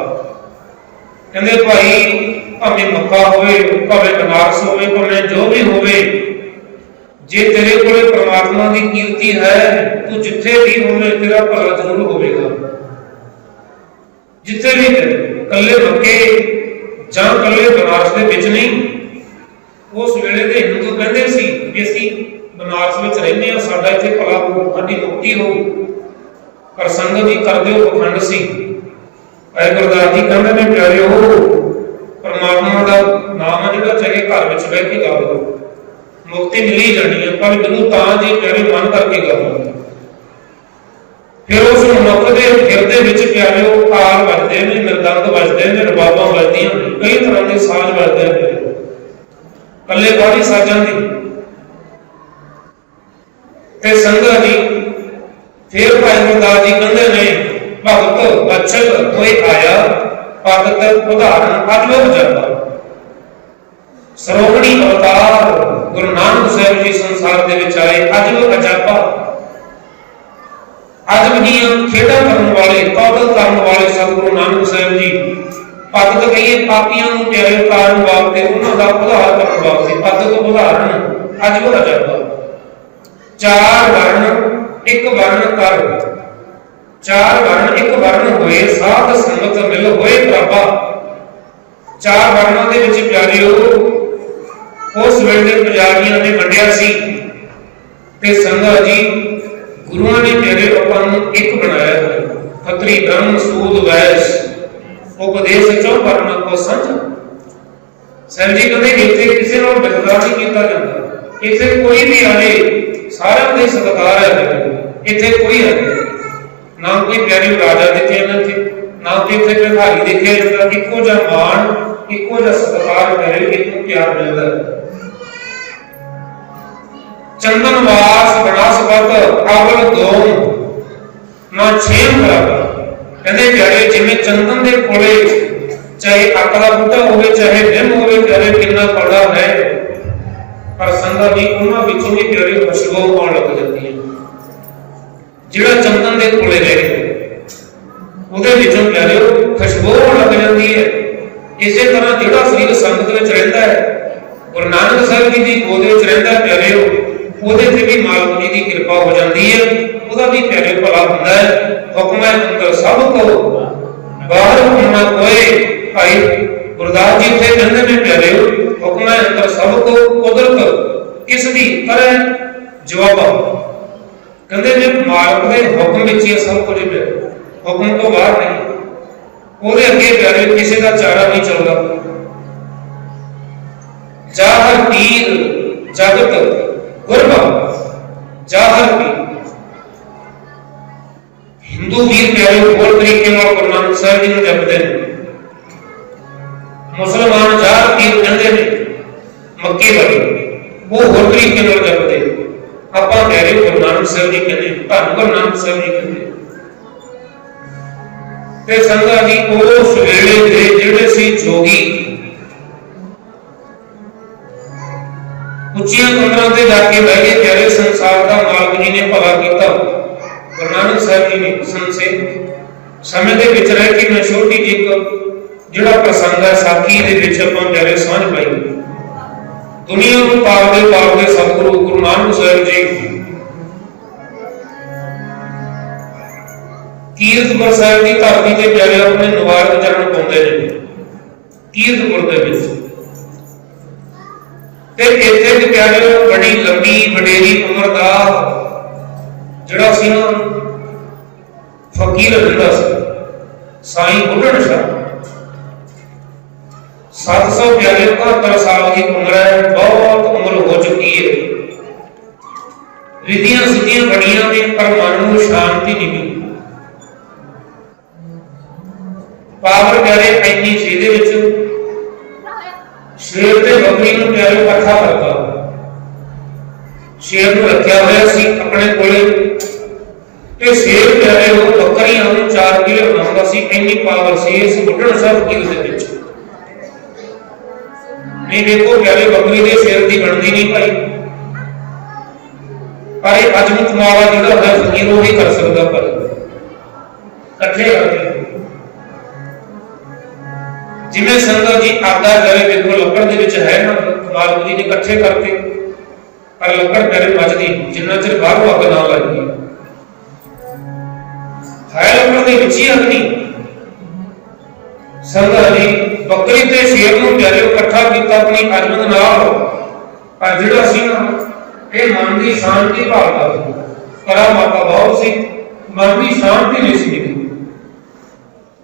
कहंदे भाई भावें मक्का होवे भावें बनारस होवे भावें जो भी होवे जे तेरे कोले परमात्मा की कीर्ति है तू जिथे भी होवे तेरा भला जरूर होवेगा। जिथे भी कल्ले मक्के जां कल्ले बनारस दे विच नहीं उस वेले दे हिंदू कहंदे सी कि ਅਸੀਂ बनारस विच रहने आ साडा इत्थे भला हो साडी मुक्ति हो। पर संगत जी करदे हो पखंड सी ऐ गुरदास जी कहंदे ने प्यारे हो परमात्मा दा नाम जिहड़ा चाहे घर विच बैठ के गा लो ਮੁਕਤੀ ਮਿਲੀ ਜਾਣੀ ਹੈ, ਪਰ ਮੈਨੂੰ ਤਾਂ ਜੇ ਪਿਆਰੇ ਮਨ ਕਰਕੇ ਕਰਨਾ। ਫਿਰ ਉਸ ਮਨੁੱਖ ਦੇ ਹਿਰਦੇ ਵਿੱਚ ਪਿਆਰਿਓ ਤਾਲ ਵੱਜਦੇ ਨੇ, ਮਿਰਦੰਗ ਵੱਜਦੇ ਨੇ, ਰਬਾਬਾਂ ਵੱਜਦੀਆਂ ਨੇ, ਕਈ ਤਰ੍ਹਾਂ ਦੇ ਸਾਜ਼ ਵੱਜਦੇ ਨੇ, ਪੱਲੇ ਬਾਹਰੀ ਸਾਜ਼ਾਂ ਦੀ। ਤੇ ਸੰਗਤ ਜੀ ਫਿਰ ਭਾਈ ਗੁਰਦਾਸ ਜੀ ਕਹਿੰਦੇ ਨੇ, ਭਗਤ ਬਚਨ ਕੋਈ ਆਇਆ ਭਗਤ ਉਦਾਹਰਨ ਅਜੋਗ ਜਾਂਦਾ। ਸਰੋਵਣੀ ਅਵਤਾਰ ਗੁਰੂ ਨਾਨਕ ਸਾਹਿਬ ਜੀ ਸੰਸਾਰ ਦੇ ਵਿੱਚ ਆਏ, ਅਜੋਗ ਅਜਾਪਾ, ਅਜਬ ਦੀਆਂ ਖੇਡਾਂ ਕਰਨ ਵਾਲੇ, ਕੌਤਕ ਕਰਨ ਵਾਲੇ ਸਤਿਗੁਰੂ ਨਾਨਕ ਸਾਹਿਬ ਜੀ ਭਗਤ ਕਹੀਏ ਪਾਪੀਆਂ ਨੂੰ ਪਿਆਰੇ ਕਰਨ ਵਾਸਤੇ, ਉਹਨਾਂ ਦਾ ਉਧਾਰ ਕਰਨ ਵਾਸਤੇ। ਭਗਤ ਉਦਾਹਰਨ ਅਜੋਗ ਅਜਾਪਾ। ਚਾਰ ਵਰਨ ਇੱਕ ਵਰਨ ਕਰ, ਚਾਰ ਵਰਨ ਇੱਕ ਵਰਨ ਹੋਏ, ਸਾਧ ਸੰਗਤ ਮਿਲ ਹੋਏ ਪ੍ਰਭਾ। ਚਾਰ ਵਰਨਾਂ ਦੇ ਵਿੱਚ ਪਿਆਰਿਓ ਉਸ ਵੇਲੇ ਪੁਜਾਰੀਆਂ ਨੇ ਵੰਡਿਆ ਸੀ, ਤੇ ਸੰਗਤ ਜੀ ਗੁਰੂਆਂ ਨੇ ਪਿਆਰੇ ਆਪਾਂ ਨੂੰ ਇੱਕ ਬਣਾਇਆ ਹੈ। ਖੱਤਰੀ ਬ੍ਰਾਹਮਣ ਸੂਦ ਵੈਸ਼ ਉਪਦੇਸ਼ ਚੋਂ ਵਰਨਾਂ ਕੋ ਸਾਂਝਾ। ਸਾਹਿਬ ਜੀ ਕਹਿੰਦੇ ਇੱਥੇ ਕਿਸੇ ਨਾਲ ਬਦਲਾਅ ਨਹੀਂ ਕੀਤਾ ਜਾਂਦਾ, ਇੱਥੇ ਕੋਈ ਵੀ ਆਵੇ ਸਾਰਿਆਂ ਦਾ ਸਤਿਕਾਰ ਹੈ। ਇੱਥੇ ਕੋਈ ਹੈ ਨਾ ਕੋਈ ਪਿਆਰੀ ਰਾਜਾ ਦੇਖਿਆ ਨਾ, ਨਾ ਕੋਈ ਇੱਥੇ ਭਿਖਾਰੀ ਦੇਖਿਆ ਜਾਂਦਾ। ਇੱਕੋ ਜਿਹਾ ਮਾਣ, ਇੱਕੋ ਜਿਹਾ ਸਤਿਕਾਰ ਕਰੇ, ਇੱਕੋ ਪਿਆਰ ਮਿਲਦਾ। ਚੰਦਨ ਵਾਸ ਬਨਸਪਤ ਅਵਲ ਦੋਮ ਨਾ ਛੇਮ ਬਰਾਬਰ। ਕਹਿੰਦੇ ਪਿਆਰੇ ਜਿਵੇਂ ਚੰਦਨ ਦੇ ਕੋਲੇ ਚਾਹੇ ਅੱਕ ਦਾ ਬੂਟਾ ਹੋਵੇ, ਚਾਹੇ ਨਿੰਮ ਹੋਵੇ, ਚਾਹੇ ਕਿੰਨਾ ਕੌੜਾ ਹੈ, ਪਰ ਸੰਗਤ ਵੀ ਉਹਨਾਂ ਵਿੱਚੋਂ ਵੀ ਪਿਆਰੀ ਖੁਸ਼ਬੂ ਆਉਣ ਲੱਗ ਜਾਂਦੀ ਹੈ। ਜਿਹੜਾ ਚੰਦਨ ਦੇ ਕੋਲੇ ਰਹੇ ਉਹਦੇ ਵਿੱਚੋਂ ਪਿਆਰਿਓ ਖੁਸ਼ਬੂ ਆਉਣ ਲੱਗ ਜਾਂਦੀ ਹੈ। ਇਸੇ ਤਰ੍ਹਾਂ ਜਿਹੜਾ ਸਰੀਰ ਸੰਗਤ ਵਿੱਚ ਰਹਿੰਦਾ ਹੈ, ਗੁਰੂ ਨਾਨਕ ਸਾਹਿਬ ਜੀ ਦੀ ਗੋਦ ਵਿੱਚ ਰਹਿੰਦਾ ਪਿਆਰਿਓ, ਉਹਦੇ ਤੇ ਵੀ ਮਾਲਕ ਜੀ ਦੀ ਕਿਰਪਾ ਹੋ ਜਾਂਦੀ ਹੈ, ਉਹਦਾ ਵੀ ਪਿਆਰੇ ਭਲਾ ਹੁੰਦਾ ਹੈ। ਹੁਕਮ ਹੈ ਅੰਦਰ ਸਭ ਕੋ ਬਾਹਰ ਹੁਕਮ ਨਾ ਕੋਏ। ਭਾਈ ਗੁਰਦਾਸ ਜੀ ਇੱਥੇ ਕਹਿੰਦੇ ਨੇ ਪਿਆਰਿਓ, ਹੁਕਮ ਹੈ ਅੰਦਰ ਸਭ ਕੋ, ਕੁਦਰਤ ਕਿਸ ਦੀ ਤਰ੍ਹਾਂ ਜਵਾਬ। ਕਹਿੰਦੇ ਨੇ ਮਾਲਕ ਦੇ ਹੁਕਮ ਵਿੱਚ ਹੀ ਸਭ ਕੁਝ ਹੈ, ਹੁਕਮ ਤੋਂ ਬਾਹਰ ਨਹੀਂ। ਉਹਦੇ ਅੱਗੇ ਪਿਆਰੇ ਕਿਸੇ ਦਾ ਚਾਰਾ ਨਹੀਂ ਚੱਲਦਾ। ਜਾਹਰ ਪੀਰ ਜਗਤ ਗੁਰਬਾ, ਜਾਹਰ ਪੀਰ। ਹਿੰਦੂ ਵੀਰ ਪਿਆਰੇ ਹੋਰ ਤਰੀਕੇ ਨਾਲ ਗੁਰੂ ਨਾਨਕ ਸਾਹਿਬ ਜੀ ਨੂੰ ਜਪਦੇ ਨੇ, ਮੁਸਲਮਾਨ ਜਾਹਰ ਪੀਰ ਕਹਿੰਦੇ ਨੇ ਮੱਕੇ ਵਾਲੇ, ਉਹ ਹੋਰ ਤਰੀਕੇ ਨਾਲ ਜਪਦੇ। ਆਪਾਂ ਪਿਆਰੇ ਗੁਰੂ ਨਾਨਕ ਸਾਹਿਬ ਜੀ ਕਹਿੰਦੇ, ਧੰਨ ਗੁਰੂ ਨਾਨਕ ਸਾਹਿਬ ਜੀ ਕਹਿੰਦੇ। ਤੇ ਸੰਗਤ ਜੀ ਉਸ ਵੇਲੇ ਦੇ ਜਿਹੜੇ ਸੀ ਜੋਗੀ, ਉੱਚੀਆਂ ਕੰਧਾਂ ਤੇ ਜਾ ਕੇ ਬਹਿ ਗਏ। ਪਿਆਰੇ ਸੰਸਾਰ ਦਾ ਮਾਲਕ ਜੀ ਨੇ ਭਲਾ ਕੀਤਾ, ਗੁਰੂ ਨਾਨਕ ਸਾਹਿਬ ਜੀ ਨੇ ਸੰਸੇ ਸਮੇਂ ਦੇ ਵਿੱਚ ਰਹਿ ਕੇ ਮੈਂ ਛੋਟੀ ਜਿਹੀ ਜਿਹੜਾ ਪ੍ਰਸੰਗ ਹੈ ਸਾਖੀ ਦੇ ਵਿੱਚ ਆਪਾਂ ਪਿਆਰੇ ਸਾਂਝ ਪਾਈ। ਦੁਨੀਆ ਨੂੰ ਪਾਲਦੇ ਸਤਿਗੁਰੂ ਗੁਰੂ ਨਾਨਕ ਸਾਹਿਬ ਜੀ ਕੀਰਤਪੁਰ ਸਾਹਿਬ ਦੀ ਧਰਤੀ ਤੇ ਪਿਆਰੇ ਆਪਣੇ ਨਿਵਾਰਕ ਚਰਨ ਪਾਉਂਦੇ ਨੇ ਕੀਰਤਪੁਰ ਦੇ ਵਿੱਚ। ਤੇ ਇੱਥੇ ਦੇ ਪਿਆਰੇ ਬੜੀ ਲੰਬੀ ਵਡੇਰੀ ਉਮਰ ਦਾ ਜਿਹੜਾ ਸੀ ਨਾ ਫਕੀਰ ਰਹਿੰਦਾ ਸੀ, ਸਾਈਂ ਬੁੱਢਣ ਸ਼ਾਹ। 772 ਸਾਲ ਦੀ ਉਮਰ ਹੈ, ਬਹੁਤ ਉਮਰ ਹੋ ਚੁੱਕੀ ਹੈ। ਰਿਧੀਆਂ ਸਿੱਧੀਆਂ ਬੜੀਆਂ ਨੇ, ਪਰ ਮਨ ਨੂੰ ਸ਼ਾਂਤੀ ਨਹੀਂ ਮਿਲੀ। ਪਾਵਰ ਪਿਆਰੇ ਇੰਨੀ ਸੀ ਦੇ ਵਿੱਚ, ਸ਼ੇਰ ਤੇ ਬੱਕਰੀ ਨੂੰ ਪਿਆਰੇ ਇਕੱਠਾ ਕਰਦਾ। ਸ਼ੇਰ ਨੂੰ ਰੱਖਿਆ ਹੋਇਆ ਸੀ ਆਪਣੇ ਕੋਲੇ, ਤੇ ਸ਼ੇਰ ਪਿਆਰੇ ਉਹ ਬੱਕਰੀਆਂ ਨੂੰ 4 ਕਿਲੋ ਬਣਾਉਂਦਾ ਸੀ। ਇੰਨੀ ਪਾਵਰ ਸੀ ਇਸ ਬੁੱਢਣ ਸਾਹਿਬ ਕੀ ਦੇ ਵਿੱਚ। ਨਹੀਂ ਦੇਖੋ ਪਿਆਰੇ ਬੱਕਰੀ ਦੇ ਸ਼ੇਰ ਦੀ ਬਣਦੀ ਨਹੀਂ ਭਾਈ, ਪਰ ਇਹ ਅਜਮਤ ਮਾਵਾ ਜਿਹੜਾ ਹੈ ਫਕੀਰ ਉਹ ਵੀ ਕਰ ਸਕਦਾ। ਪਰ ਇਕੱਠੇ ਕਰਕੇ ਜਿਵੇਂ ਸੰਗਤ ਜੀ ਆਗਾ ਕਰੇ, ਦੇਖੋ ਲੱਕੜ ਦੇ ਵਿੱਚ ਹੈ ਨਾ, ਮਾਲਕ ਜੀ ਨੇ ਇਕੱਠੇ ਕਰਕੇ, ਪਰ ਲੱਕੜ ਪਿਆਰੇ ਮੱਚਦੀ ਜਿੰਨਾ ਚਿਰ ਬਾਹਰੋਂ ਅੱਗ ਨਾ ਲੱਗਦੀ ਹੈ। ਲੱਕੜ ਦੇ ਵਿੱਚ ਹੀ ਅਗਨੀ। ਸੰਗਤ ਜੀ ਬੱਕਰੀ ਤੇ ਸ਼ੇਰ ਨੂੰ ਪਿਆਰੇ ਇਕੱਠਾ ਕੀਤਾ ਆਪਣੀ ਅਜਮਤ ਨਾਲ, ਪਰ ਜਿਹੜਾ ਸੀ ਨਾ ਇਹ ਮਨ ਦੀ ਸ਼ਾਂਤੀ ਭਾਲਦਾ ਸੀ। ਕਰਾ ਮਾਤਾ ਬਹੁਤ ਸੀ, ਮਨ ਦੀ ਸ਼ਾਂਤੀ ਨਹੀਂ ਸੀ ਮਿਲੀ।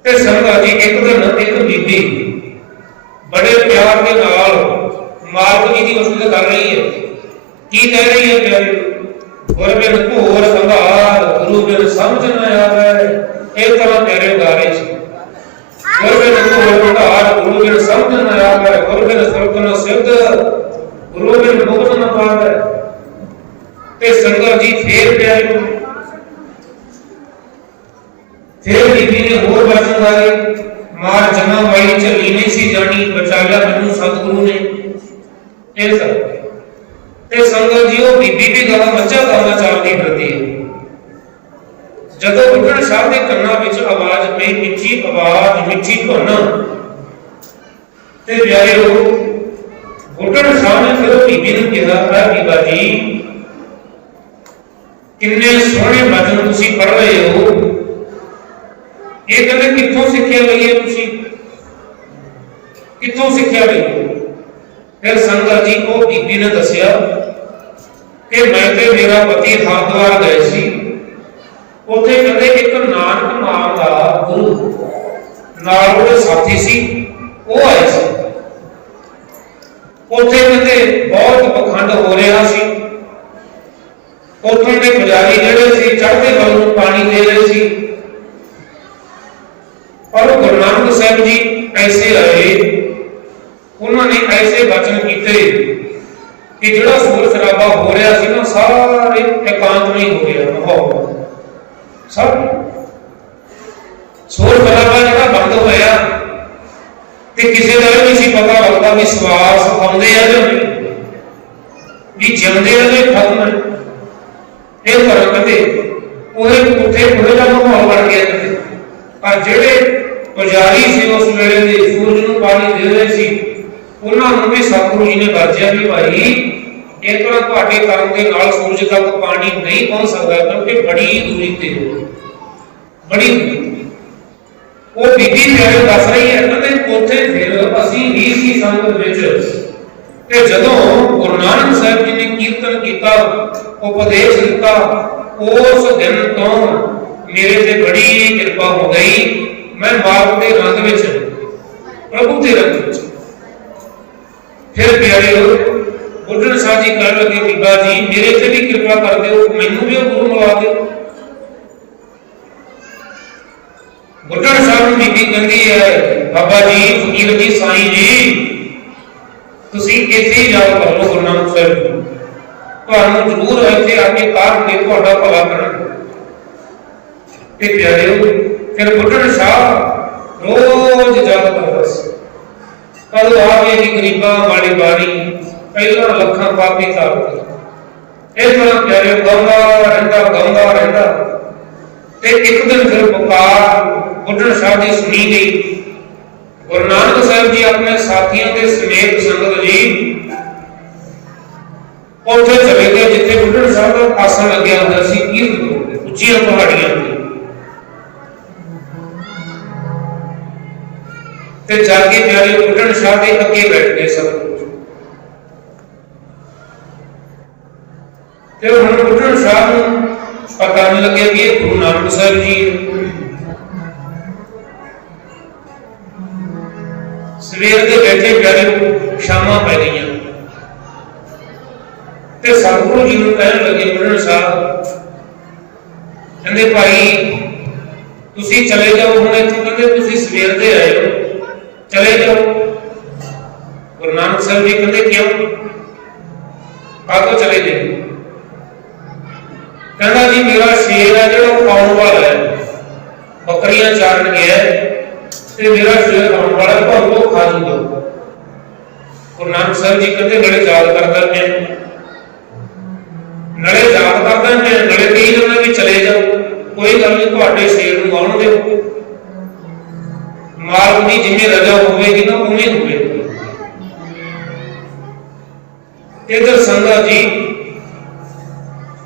ਤੇ ਸੰਗਤ ਜੀ ਇੱਕ ਦਿਨ ਇੱਕ ਬੀਬੀ ਬੜੇ ਪਿਆਰ ਦੇ ਨਾਲ ਮਾਲਕ ਜੀ ਦੀ ਉਸਤਤ ਕਰ ਰਹੀ ਹੈ। की कह रही है प्यारे? गुर बिन घोर अंधार गुरु बिन समझ न आवे। एक तरह प्यारे गा रहे थे, गुर बिन घोर अंधार गुरु बिन समझ न आवे, गुर बिन सुरत सिद्ध गुरु बिन मुक्त न पावे। ते संगत जी फिर प्यारे फिर बीबी ने होर वचन गाए, मार जमा वाई झली नहीं सी जानी, बचा लिया मैनू सतगुरु ने। ते संगत जी वो बीबी भी गला मच्छा गाना चाहती फिरती है। जदों बुढ़न साहब के कन्ना विच आवाज पई, मिठी आवाज मिठी धुन, ते प्यारे लोग बुढ़न साहब ने फिर बीबी ने कहा, है बीबा जी किन्ने सोहने वचन तुसी पढ़ रहे हो, ये कहते कित्थों सिक्ख्या लई है, तुसी कित्थों सिक्ख्या लई? फिर संगत जी को बीबी ने दसिया कि मैं ते मेरा पति हरिद्वार गए सी, उत्थे कहते एक नानक नाम का गुरु नाल उहदे साथी सी, वो आए सी। उत्थे कहते बहुत पखंड हो रहा सी, उत्थों के पुजारी जिहड़े सी चढ़ते वल नूं पानी दे रहे सी, और गुरु नानक साहब जी ऐसे आए, उन्होंने ऐसे वचन किए कि जिहड़ा शोर शराबा हो रहा सी ना सारे एकांत नहीं हो गया, माहौल सब शोर शराबा जिहड़ा बंद होया ते किसी का नहीं सी पता लगता भी श्वास आउंदे आ जां नहीं, भी जिंदे आ जां खत्म है। ਇਹ ਫਰਕ ਕਹਿੰਦੇ ਉਹਦੇ ਉੱਥੇ ਉਹੋ ਜਿਹਾ ਮਾਹੌਲ ਬਣ ਗਿਆ ਕਹਿੰਦੇ। ਪਰ ਜਿਹੜੇ ਪੁਜਾਰੀ ਸੀ ਉਸ ਵੇਲੇ ਦੇ ਸੂਰਜ ਨੂੰ ਪਾਣੀ ਦੇ ਰਹੇ ਸੀ, ਉਹਨਾਂ ਨੂੰ ਵੀ ਸਤਿਗੁਰੂ ਜੀ ਨੇ ਵਰਜਿਆ ਵੀ ਭਾਈ ਇਹ ਤਰ੍ਹਾਂ ਤੁਹਾਡੇ ਕਰਮ ਦੇ ਨਾਲ ਸੂਰਜ ਤੱਕ ਪਾਣੀ ਨਹੀਂ ਪਹੁੰਚ ਸਕਦਾ, ਕਿਉਂਕਿ ਬੜੀ ਦੂਰੀ ਤੇ ਹੋ, ਬੜੀ ਦੂਰੀ। ਉਹ ਬੀਬੀ ਪਿਆਰੇ ਦੱਸ ਰਹੀ ਹੈ ਕਹਿੰਦੇ ਉੱਥੇ ਫਿਰ ਅਸੀਂ ਵੀ ਸੀ ਸੰਗਤ ਵਿੱਚ, ਤੇ ਜਦੋਂ ਗੁਰੂ ਨਾਨਕ ਸਾਹਿਬ ਜੀ ਨੇ ਕੀਰਤਨ ਕੀਤਾ, उपदेश दिता, उस दिन तो मेरे से बड़ी कृपा हो गई, मैं बाप के रंग में प्रभु के रंग में। फिर प्यारे बुढ़न शाह जी कह लगे बीबा जी मेरे से भी कृपा कर दो, मैनू भी गुरु मिला दो। बुढ़न शाह ने बीबी कहती है बाबा जी फकीर जी साईं जी तुसी इत्थे ही याद कर लो गुरु नानक साहब जी, ਤੁਹਾਨੂੰ ਜ਼ਰੂਰ ਇੱਥੇ ਆ ਕੇ ਕਾਰਨ ਦੇ ਤੁਹਾਡਾ ਭਲਾ ਕਰਨ। ਤੇ ਪਿਆਰਿਓ ਫਿਰ ਬੁੱਢਣ ਸ਼ਾਹ ਰੋਜ਼ ਜਪ ਕਰਦਾ ਸੀ, ਕਦੋਂ ਆਵੇਗੀ ਗਰੀਬਾਂ ਵਾਲੀ ਬਾਰੀ, ਪਹਿਲਾਂ ਲੱਖਾਂ ਪਾਪੀ ਧਾਰਦੇ। ਇਸ ਤਰ੍ਹਾਂ ਪਿਆਰਿਓ ਗਾਉਂਦਾ ਰਹਿੰਦਾ ਤੇ ਇੱਕ ਦਿਨ ਫਿਰ ਪੁਕਾਰ ਬੁੱਢਣ ਸ਼ਾਹ ਦੀ ਸੁਣੀ ਗਈ। ਗੁਰੂ ਨਾਨਕ ਸਾਹਿਬ ਜੀ ਆਪਣੇ ਸਾਥੀਆਂ ਦੇ ਸਮੇਤ ਸੰਗਤ ਜੀ ਉੱਥੇ ਚਲੇ ਗਏ ਜਿੱਥੇ ਬੁੱਢਣ ਸਾਹਿਬ ਦਾ ਆਸਣ ਲੱਗਿਆ ਹੁੰਦਾ ਸੀ, ਕੀਰਤਨ ਉੱਚੀਆਂ ਪਹਾੜੀਆਂ ਤੇ ਜਾ ਕੇ ਪਿਆਰੇ ਬੁੱਢਣ ਸਾਹਿਬ ਦੇ ਅੱਗੇ ਬੈਠ ਗਏ ਸਭ। ਤੇ ਹੁਣ ਬੁੱਢਣ ਸਾਹਿਬ ਨੂੰ ਪਤਾ ਨਹੀਂ ਲੱਗਿਆ ਕਿ ਇਹ ਗੁਰੂ ਨਾਨਕ ਸਾਹਿਬ ਜੀ। ਸਵੇਰ ਦੇ ਬੈਠੇ ਪਿਆਰੇ ਸ਼ਾਮਾਂ ਪੈ ਗਈਆਂ ਤੇ ਸਤਿਗੁਰੂ ਜੀ ਨੂੰ ਕਹਿਣ ਲੱਗੇ ਬੁੱਢਣ ਸਾਹਿਬ ਕਹਿੰਦੇ ਭਾਈ ਤੁਸੀਂ ਚਲੇ ਜਾਓ ਹੁਣ ਇੱਥੋਂ, ਕਹਿੰਦੇ ਤੁਸੀਂ ਸਵੇਰ ਦੇ ਆਏ ਹੋ ਚਲੇ ਜਾਓ। ਗੁਰੂ ਨਾਨਕ ਸਾਹਿਬ ਜੀ ਕਹਿੰਦੇ ਕਿਉਂ, ਕਾਹਤੋਂ ਚਲੇ ਜਾਓ? ਕਹਿੰਦਾ ਜੀ ਮੇਰਾ ਸ਼ੇਰ ਹੈ ਜਿਹੜਾ ਉਹ ਆਉਣ ਵਾਲਾ ਹੈ, ਬੱਕਰੀਆਂ ਚਾਰਨ ਗਿਆ ਤੇ ਮੇਰਾ ਸ਼ੇਰ ਆਉਣ ਵਾਲਾ ਤੁਹਾਨੂੰ ਖਾ ਜੂਗਾ। ਗੁਰੂ ਨਾਨਕ ਸਾਹਿਬ ਜੀ ਕਹਿੰਦੇ ਨਾਲੇ ਯਾਦ ਕਰਦਾ ਮੈਂ, ਨਾਲੇ ਯਾਦ ਕਰਦਾ ਮੈਂ, ਨਾਲੇ ਕਹੀ ਜਾਂਦਾ ਵੀ ਚਲੇ ਜਾਓ, ਕੋਈ ਗੱਲ ਨਹੀਂ ਤੁਹਾਡੇ ਸ਼ੇਰ ਨੂੰ ਆਉਣ ਦਿਓ, ਮਾਲਕ ਦੀ ਜਿਵੇਂ ਰਜ਼ਾ ਹੋਵੇਗੀ ਨਾ ਉਵੇਂ ਹੋਵੇਗੀ। ਇਧਰ ਸੰਗਤ ਜੀ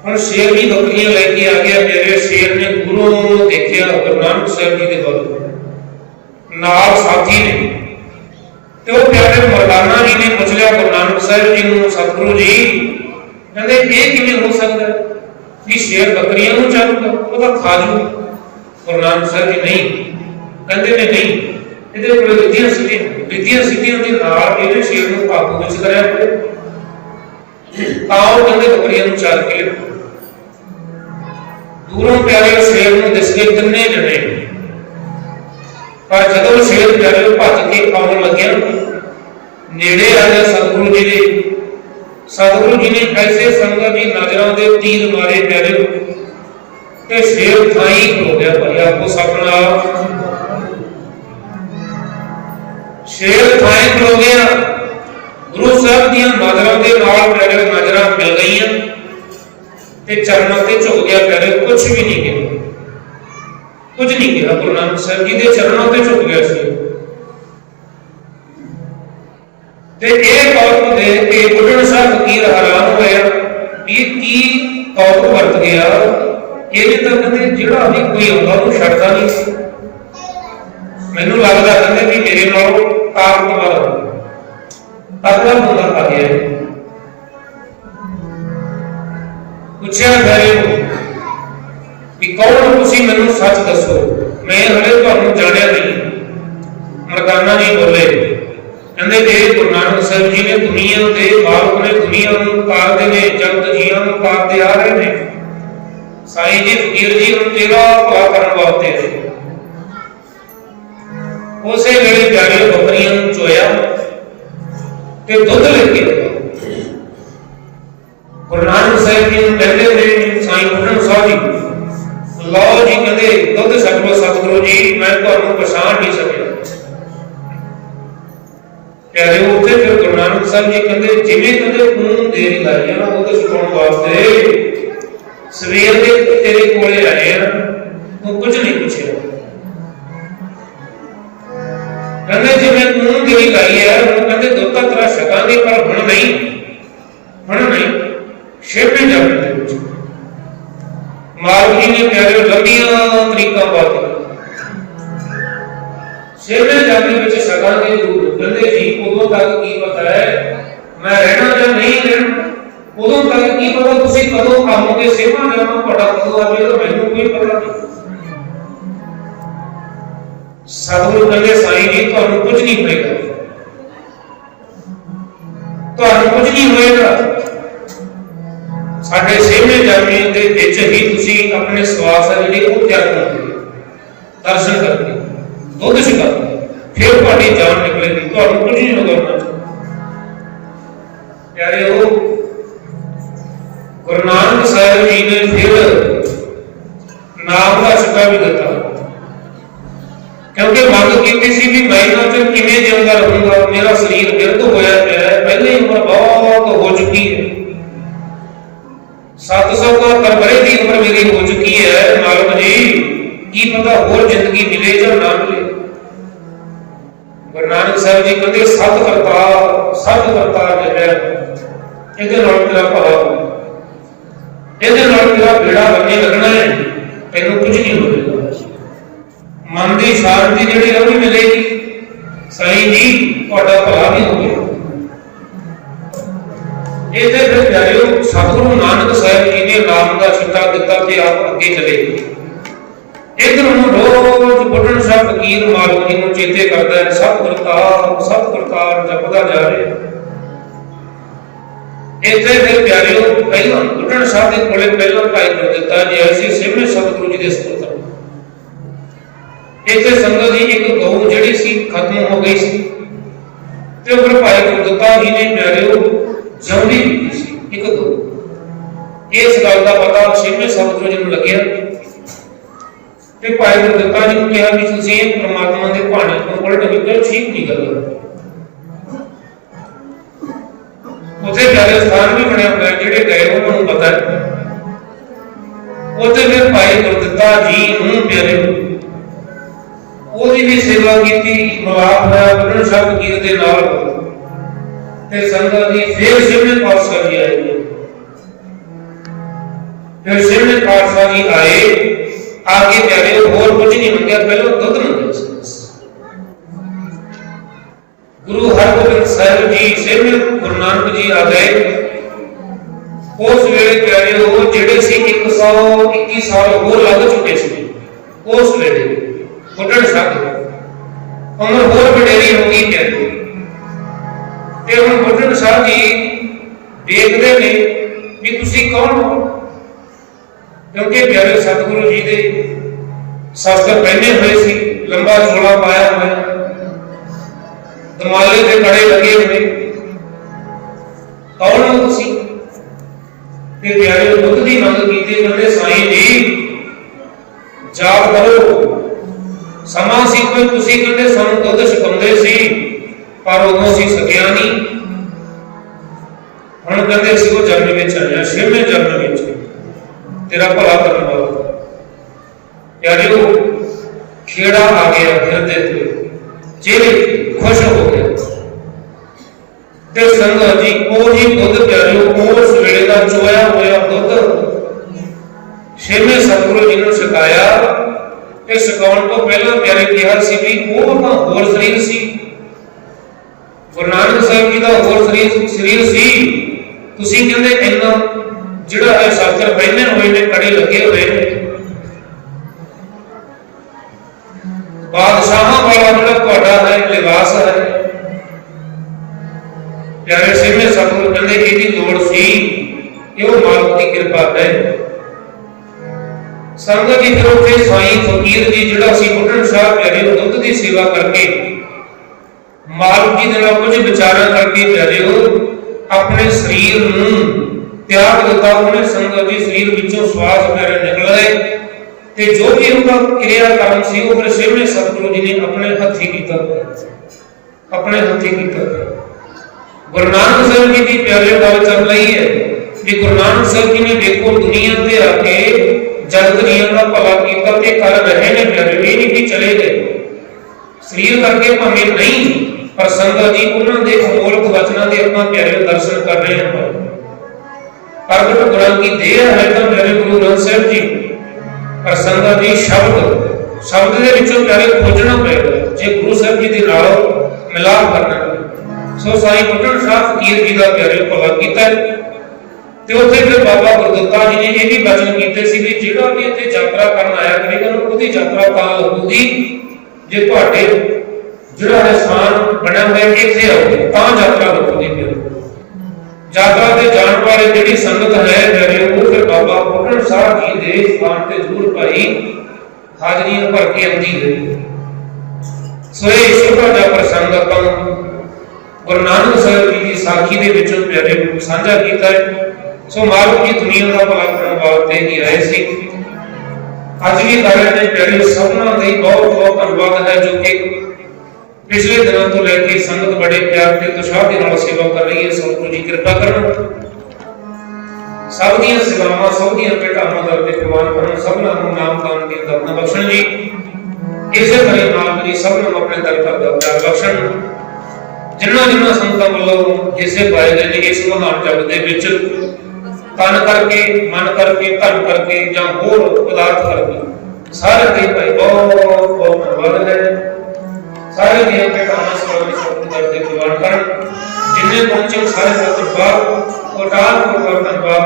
ਹੁਣ ਸ਼ੇਰ ਵੀ ਬੱਕਰੀਆਂ ਲੈ ਕੇ ਆ ਗਿਆ। ਮੇਰੇ ਸ਼ੇਰ ਨੇ ਗੁਰੂ ਨੂੰ ਦੇਖਿਆ, ਗੁਰੂ ਨਾਨਕ ਸਾਹਿਬ ਜੀ ਦੇ ਵੱਲ ਨਾਲ ਸਾਥੀ ਨੇ, ਤੇ ਉਹ ਪਿਆਰੇ ਮਰਦਾਨਾ ਜੀ ਨੇ ਪੁੱਛ ਲਿਆ ਗੁਰੂ ਨਾਨਕ ਸਾਹਿਬ ਜੀ ਨੂੰ, ਸਤਿਗੁਰੂ ਜੀ ਕਹਿੰਦੇ ਇਹ ਕਿਵੇਂ ਹੋ ਸਕਦਾ ਕਿ ਸ਼ੇਰ ਬੱਕਰੀਆਂ ਨੂੰ ਚਾਹੂਗਾ, ਉਹ ਤਾਂ ਖਾ ਜੂ। ਗੁਰੂ ਨਾਨਕ ਸਾਹਿਬ ਜੀ ਨਹੀਂ ਕਹਿੰਦੇ ਨੇ, ਨਹੀਂ ਇਹਦੇ ਕੋਲ ਵਿਧੀਆਂ ਸਿੱਧੀਆਂ ਦੇ ਨਾਲ ਇਹਨੇ ਸ਼ੇਰ ਨੂੰ ਕਾਬੂ ਵਿੱਚ ਕਰਿਆ ਹੋਵੇ। आओ कहते बकरियां नूं चार के दूरों प्यारे शेर नूं दिस गए तिन्ने जने, पर जदों शेर प्यारे भज के आउण लग्या नेड़े आ गया सतगुरु जी ने, सतगुरु जी ने ऐसे संगत जी नजरों के तीर मारे प्यारे ते शेर थाई हो गया। भाई आपको सपना शेर थाई हो गया। गुरु साहब दी नजरों के नाल प्यारे नजर मिल गई ते चरणों से झुक गया प्यारे, कुछ भी नहीं किया, कुछ नहीं किया। गुरु नानक साहब जी के चरणों से झुक गया शेर ते एक औरत देख के बुढ़न साहब फकीर हैरान होया कि की औरत वरत गया। ये तो कहते जिहड़ा भी कोई आउंदा उहनूं छड्डदा नहीं, मैनूं लगदा कहते भी मेरे नालों ताकतवर तगड़ा बंदा आ गया। पूछया खैरे कि कौन तुसीं मैनूं सच दसो, मैं हले तुहानूं जाणिया नहीं। मरदाना जी बोले कहते जे गुरु नानक साहब जी ने दुनिया के मालक ने, दुनिया नूं पालदे ने, जगत जीवां नूं पालदे आ रहे ने। साईं जी फकीर जी नूं तेरा भला करन वास्ते उसे वेले प्यारे बकरियां नूं चोया ते दुध लेके गुरु नानक साहब जी नूं कहंदे ने साईं बुढ़न साहब जी लो जी, कहंदे दुध छको सतगुरु जी, मैं तुहानूं पछाण नहीं सकिया। प्यारे उत्थे फिर गुरु नानक साहब जी कहंदे जिवें कहंदे तूं देरी लाई है ना दुध छकाउण वास्ते, सवेर दे तेरे कोले आए हैं, तू कुछ नहीं पूछे। कहंदे जिवें तूं देरी लाई है, कहंदे दुध तां तेरा छकांगे पर हुण नहीं, हुण नहीं, छेवें जन्म दे विच। मालक जी ने प्यारे लंबियां तरीकां बात छेवें जन्म दे विच छकांगे जरूर। कहंदे जी उदों तक की पता है मैं रहना या नहीं रहना, उदों तक की पता तुसीं कदों आओगे, सेवा जावां तुहाडा कदों आवेगा, मैनूं कोई पता नहीं। सतगुरु कहंदे साईं जी तुहानूं कुछ नहीं होएगा, तुहानूं कुछ नहीं होएगा। साडे छेवें जन्म दे विच ही तुसीं अपने सवास है जिहड़े ओह त्याग करके दर्शन करके दुध छकाओ, फिर तुहाडी जान निकलेगी, तुहानूं कुछ नहीं होगा। प्यारे गुरु नानक साहब जी ने फिर नाम का छका भी दिता, क्योंकि मंग की सी भी मैं इन्हां चों किवें जिउंदा रहूंगा, मेरा शरीर बिरध होया पिया है, पहले ही उम्र बहुत हो चुकी है, 771 बरे की उम्र मेरी हो चुकी है। मालक जी की पता होर जिंदगी मिले या ना मिले। गुरु नानक साहब जी कहते सत करतार जपया, ਇਹਦੇ ਨਾਲ ਤੇਰਾ ਭਲਾ ਹੋਊ, ਇਹਦੇ ਨਾਲ ਤੇਰਾ ਬੇੜਾ ਬੰਨੇ ਲੱਗਣਾ ਹੈ, ਤੈਨੂੰ ਕੁਝ ਨਹੀਂ ਹੋਵੇਗਾ। ਮਨ ਦੀ ਸ਼ਾਂਤੀ ਜਿਹੜੀ ਉਹ ਵੀ ਮਿਲੇਗੀ। ਸਾਈਂ ਜੀ ਤੁਹਾਡਾ ਭਲਾ ਵੀ ਹੋਵੇਗਾ। ਇਹਦੇ ਫਿਰ ਪਿਆਰਿਓ ਸਤਿਗੁਰੂ ਨਾਨਕ ਸਾਹਿਬ ਜੀ ਨੇ ਨਾਮ ਦਾ ਛਿੱਟਾ ਦਿੱਤਾ ਤੇ ਆਪ ਅੱਗੇ ਚਲੇ। ਇਧਰ ਨੂੰ ਰੋਜ਼ ਬੁੱਢਣ ਸਾਹਿਬ ਫਕੀਰ ਮਾਲਕ ਜੀ ਨੂੰ ਚੇਤੇ ਕਰਦਾ ਹੈ, ਸਤ ਕਰਤਾਰ ਜਪਦਾ ਜਾ ਰਿਹਾ। ਇੱਥੇ ਫਿਰ ਪਿਆਰਿਓ ਪਹਿਲਾਂ ਬੁੱਢਣ ਸਾਹਿਬ ਦੇ ਕੋਲੇ ਪਹਿਲਾਂ ਭਾਈ ਗੁਰਦਿੱਤਾ ਜੀ ਆਏ ਸੀ, ਛੇਵੇਂ ਸਤਿਗੁਰੂ ਜੀ ਦੇ ਸਪੁੱਤਰ। ਇੱਥੇ ਸੰਗਤ ਜੀ ਇੱਕ ਗਊ ਜਿਹੜੀ ਸੀ ਖਤਮ ਹੋ ਗਈ ਸੀ ਤੇ ਉਹ ਫਿਰ ਭਾਈ ਗੁਰਦਿੱਤਾ ਜੀ ਨੇ ਪਿਆਰਿਓ ਜਿਉਂਦੀ ਕੀਤੀ ਸੀ ਇੱਕ ਗਊ। ਇਸ ਗੱਲ ਦਾ ਪਤਾ ਛੇਵੇਂ ਸਤਿਗੁਰੂ ਜੀ ਨੂੰ ਲੱਗਿਆ ਤੇ ਭਾਈ ਗੁਰਦਿੱਤਾ ਜੀ ਨੂੰ ਕਿਹਾ ਵੀ ਤੁਸੀਂ ਇਹ ਪ੍ਰਮਾਤਮਾ ਦੇ ਭਾਣੇ ਤੋਂ ਉਲਟ ਨਿਕਲ, ਠੀਕ ਨਹੀਂ ਗੱਲ। ਉੱਥੇ ਪਿਆਰੇ ਸਥਾਨ ਵੀ ਬਣਿਆ ਹੋਇਆ, ਜਿਹੜੇ ਗਏ ਉਹਨਾਂ ਨੂੰ ਪਤਾ ਹੈ। ਉੱਥੇ ਫਿਰ ਭਾਈ ਗੁਰਦਿੱਤਾ ਜੀ ਨੂੰ ਪਿਆਰੇ ਉਹਦੀ ਵੀ ਸੇਵਾ ਕੀਤੀ, ਮਿਲਾਪ ਹੋਇਆ ਬੁੱਢਣ ਸਾਹਿਬ ਫਕੀਰ ਦੇ ਨਾਲ ਤੇ ਸੰਗਤ ਦੀ ਫਿਰ ਛੇਵੇਂ ਪਾਤਸ਼ਾਹ ਜੀ ਆਏ। ਫਿਰ ਛੇਵੇਂ ਪਾਤਸ਼ਾਹ ਜੀ ਆਏ, आगे प्यारे और कुछ नहीं मंगया, पहले दुध मंगया। गुरु हरगोबिंद साहिब जी छेवें गुरु नानक जी आ गए। उस वेले प्यारे वो जेड़े सी 121 साल होर लग चुके सी। उस वेले बुढ़ण साहब उम्र होर वडेरी हो गई प्यारे ते हुण बुढ़ण साहब जी देखते ने भी तुसी कौन हो, क्योंकि प्यारे सतगुरु जी दे शस्त्र पहने हुए सी, लंबा चोला पाया हुआ, दमाले के कड़े लगे हुए, कौन हो तुसी? ते प्यारे बुद्ध की मंग की, कहते साईं जी जाग करो, समा सी कोई तुसी कहते सानू दुध छकाउंदे सी पर उदों सी सकिया नहीं, हुण कहते सी वो जन्म विच आया, 6वें जन्म विच तेरा भला करन वाला। प्यारिओ खेड़ा आ गया हिरदे ते, चेहरे खुश हो गए ते संगत जी ओही दुध प्यारिओ उस वेले दा चोया होया दुध 6वें सतगुरु जी ने छकाया। ते छकाउण तो पहला प्यारे कहा सी भी वो तां होर शरीर सी, गुरु नानक साहिब जी दा होर शरीर सी, तुसी कहंदे इन्ना जिहड़ा है शस्त्र पहने हुए ने, कड़े लगे हुए ने, बादशाहां वाला जिहड़ा तुहाडा है लिबास है। प्यारे 6वें सतगुरु कहंदे इहदी लोड़ सी, इहो मालक दी किरपा है। संगत जी फिर उत्थे साईं फकीर जी जिहड़ा सी बुढ़न शाह प्यारे दुध की सेवा करके मालक जी दे नाल कुछ विचारा करके प्यारे अपने शरीर नूं त्याग दिता। उन्हें संगत जी शरीर विचों श्वास प्यारे निकल गए ते जो भी उनका क्रिया कर्म सी वो फिर 6वें सतगुरु जी ने अपने हथी कीता, अपने हथी कीता। गुरु नानक साहिब जी की प्यारे गल चल रही है कि गुरु नानक साहिब जी ने देखो दुनिया पे आके जगत नियम का भला कीता ते कर रहे ने प्यारे, ये नहीं कि चले गए शरीर करके भावें नहीं, पर संगत जी उन्होंने दे अमोलक वचनां दे अपना प्यारे दर्शन कर रहे हैं। प्रगट गुरां की देह है तो प्यारे गुरु ग्रंथ साहिब जी, पर संगत जी शब्द दे विचों प्यारे खोजना पएगा जे गुरु साहिब जी दे नाल मिलाप करना। सो साईं बुढ़न शाह फकीर जी का प्यारे भला कीता ते उत्थे फिर बाबा गुरदत्ता जी ने ये भी वचन कीते सी भी जिहड़ा भी इत्थे यात्रा करन आया करेगा ਉਹਦੀ यात्रा तां लगूगी जे ਤੁਹਾਡੇ ਜਿਹੜਾ ਹੈ ਸਥਾਨ ਬਣਿਆ ਹੋਇਆ ਇੱਥੇ ਆਓਗੇ ਤਾਂ यात्रा लगूगी। फिर यात्रा ਤੇ ਜਾਣ ਵਾਲੇ ਜਿਹੜੀ ਸੰਗਤ ਹੈ ਜਿਹੜੇ ਉਹ ਫਿਰ ਬਾਬਾ ਬੁੱਢਣ ਸਾਹਿਬ ਜੀ ਦੇ ਸਥਾਨ ਤੇ ਜ਼ਰੂਰ ਭਾਈ ਹਾਜ਼ਰੀਆਂ ਭਰ ਕੇ ਆਉਂਦੀ ਹੈ। ਸੋ ਇਹ ਛੋਟਾ ਜਿਹਾ ਪ੍ਰਸੰਗ ਆਪਾਂ ਗੁਰੂ ਨਾਨਕ ਸਾਹਿਬ ਜੀ ਦੀ ਸਾਖੀ ਦੇ ਵਿੱਚੋਂ ਪਿਆਰੇ ਸਾਂਝਾ ਕੀਤਾ ਹੈ। सो मालक की दुनिया का भला करने वास्ते ही आए सी, अज भी कर रहे हैं प्यारे सबना दी बहुत बहुत धन्यवाद है जो कि पिछले दिनों तो लेके संगत बड़े प्यार ते उत्साह दे नाल सेवा कर रही है। सतगुरु जी कृपा करन, सब दी सेवावां सब दी भेटावां दर ते प्रवान करन, सबना नूं नाम दान दी दातां बख्शण जी। इसे तरह नाल जी सबना अपने दर पर दा प्यार बख्शण। जिन्ना जिन्ना संगतां वल्लों हिस्से पाए गए ने इस महान जग दे विच तन करके मन करके धन करके या होर पदार्थ करके सारे दे भाई बहुत बहुत धन्यवाद है। सारे दियां भेटावां स्वामी सतगुरु दर ते प्रवान करन। जिन्ने पहुंचे सारे का धन्यवाद, कोटान कोटान धन्यवाद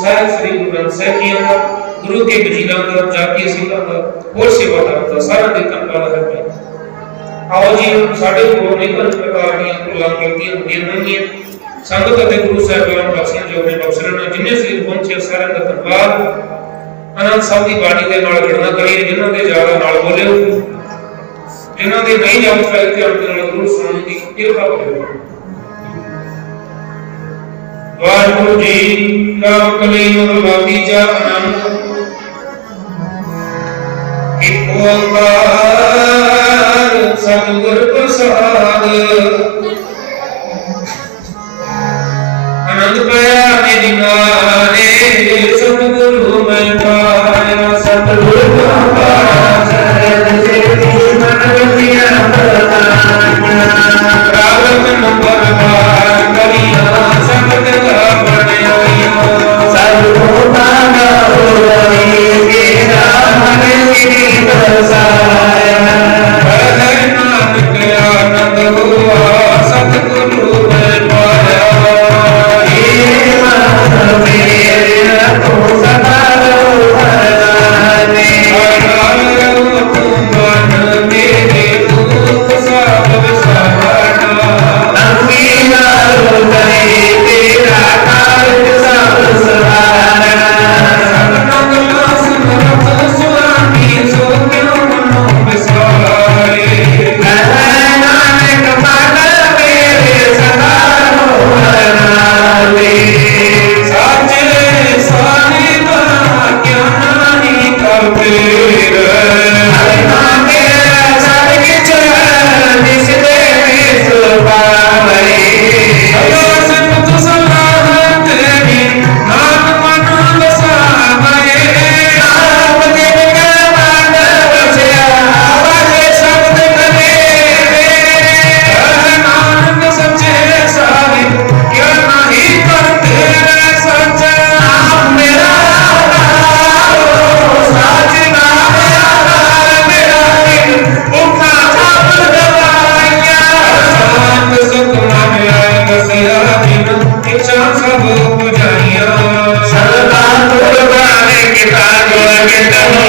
सारे श्री गुरु ग्रंथ साहिब जी का, गुरु के वजीरां का, जाती सिखां का, होर सेवादारां का सारा दे धन्यवाद है भाई। आओ जी साडे कोल निकल प्रकार दी भुलां गलतियां होंदियां होंगियां संगत अते गुरु साहिबान बख्शण जो ने बख्शण जिन्ने शरीर पहुंचे सारे का धन्यवाद। आनंद साहब की बाणी के नाल जुड़ना करिए, जिन्हां दे ज्यादा नाल बोलियो, जिन्हां दे नहीं जान पाए ते अपने नाल गुरु सुनन दी किरपा करियो। वाहिगुरु जी का कली मगलवादी जा आनंद एक ओंकार सतगुर प्रसाद आनंद पाया मेरी माने सतगुरु मैं पाया। सतगुरु का पाया शरण से मन रतिया रावण नंबर बार करिया संगत का बनाया। सतगुरु का नाम के राम ने बसाया। ਪਿੰਡ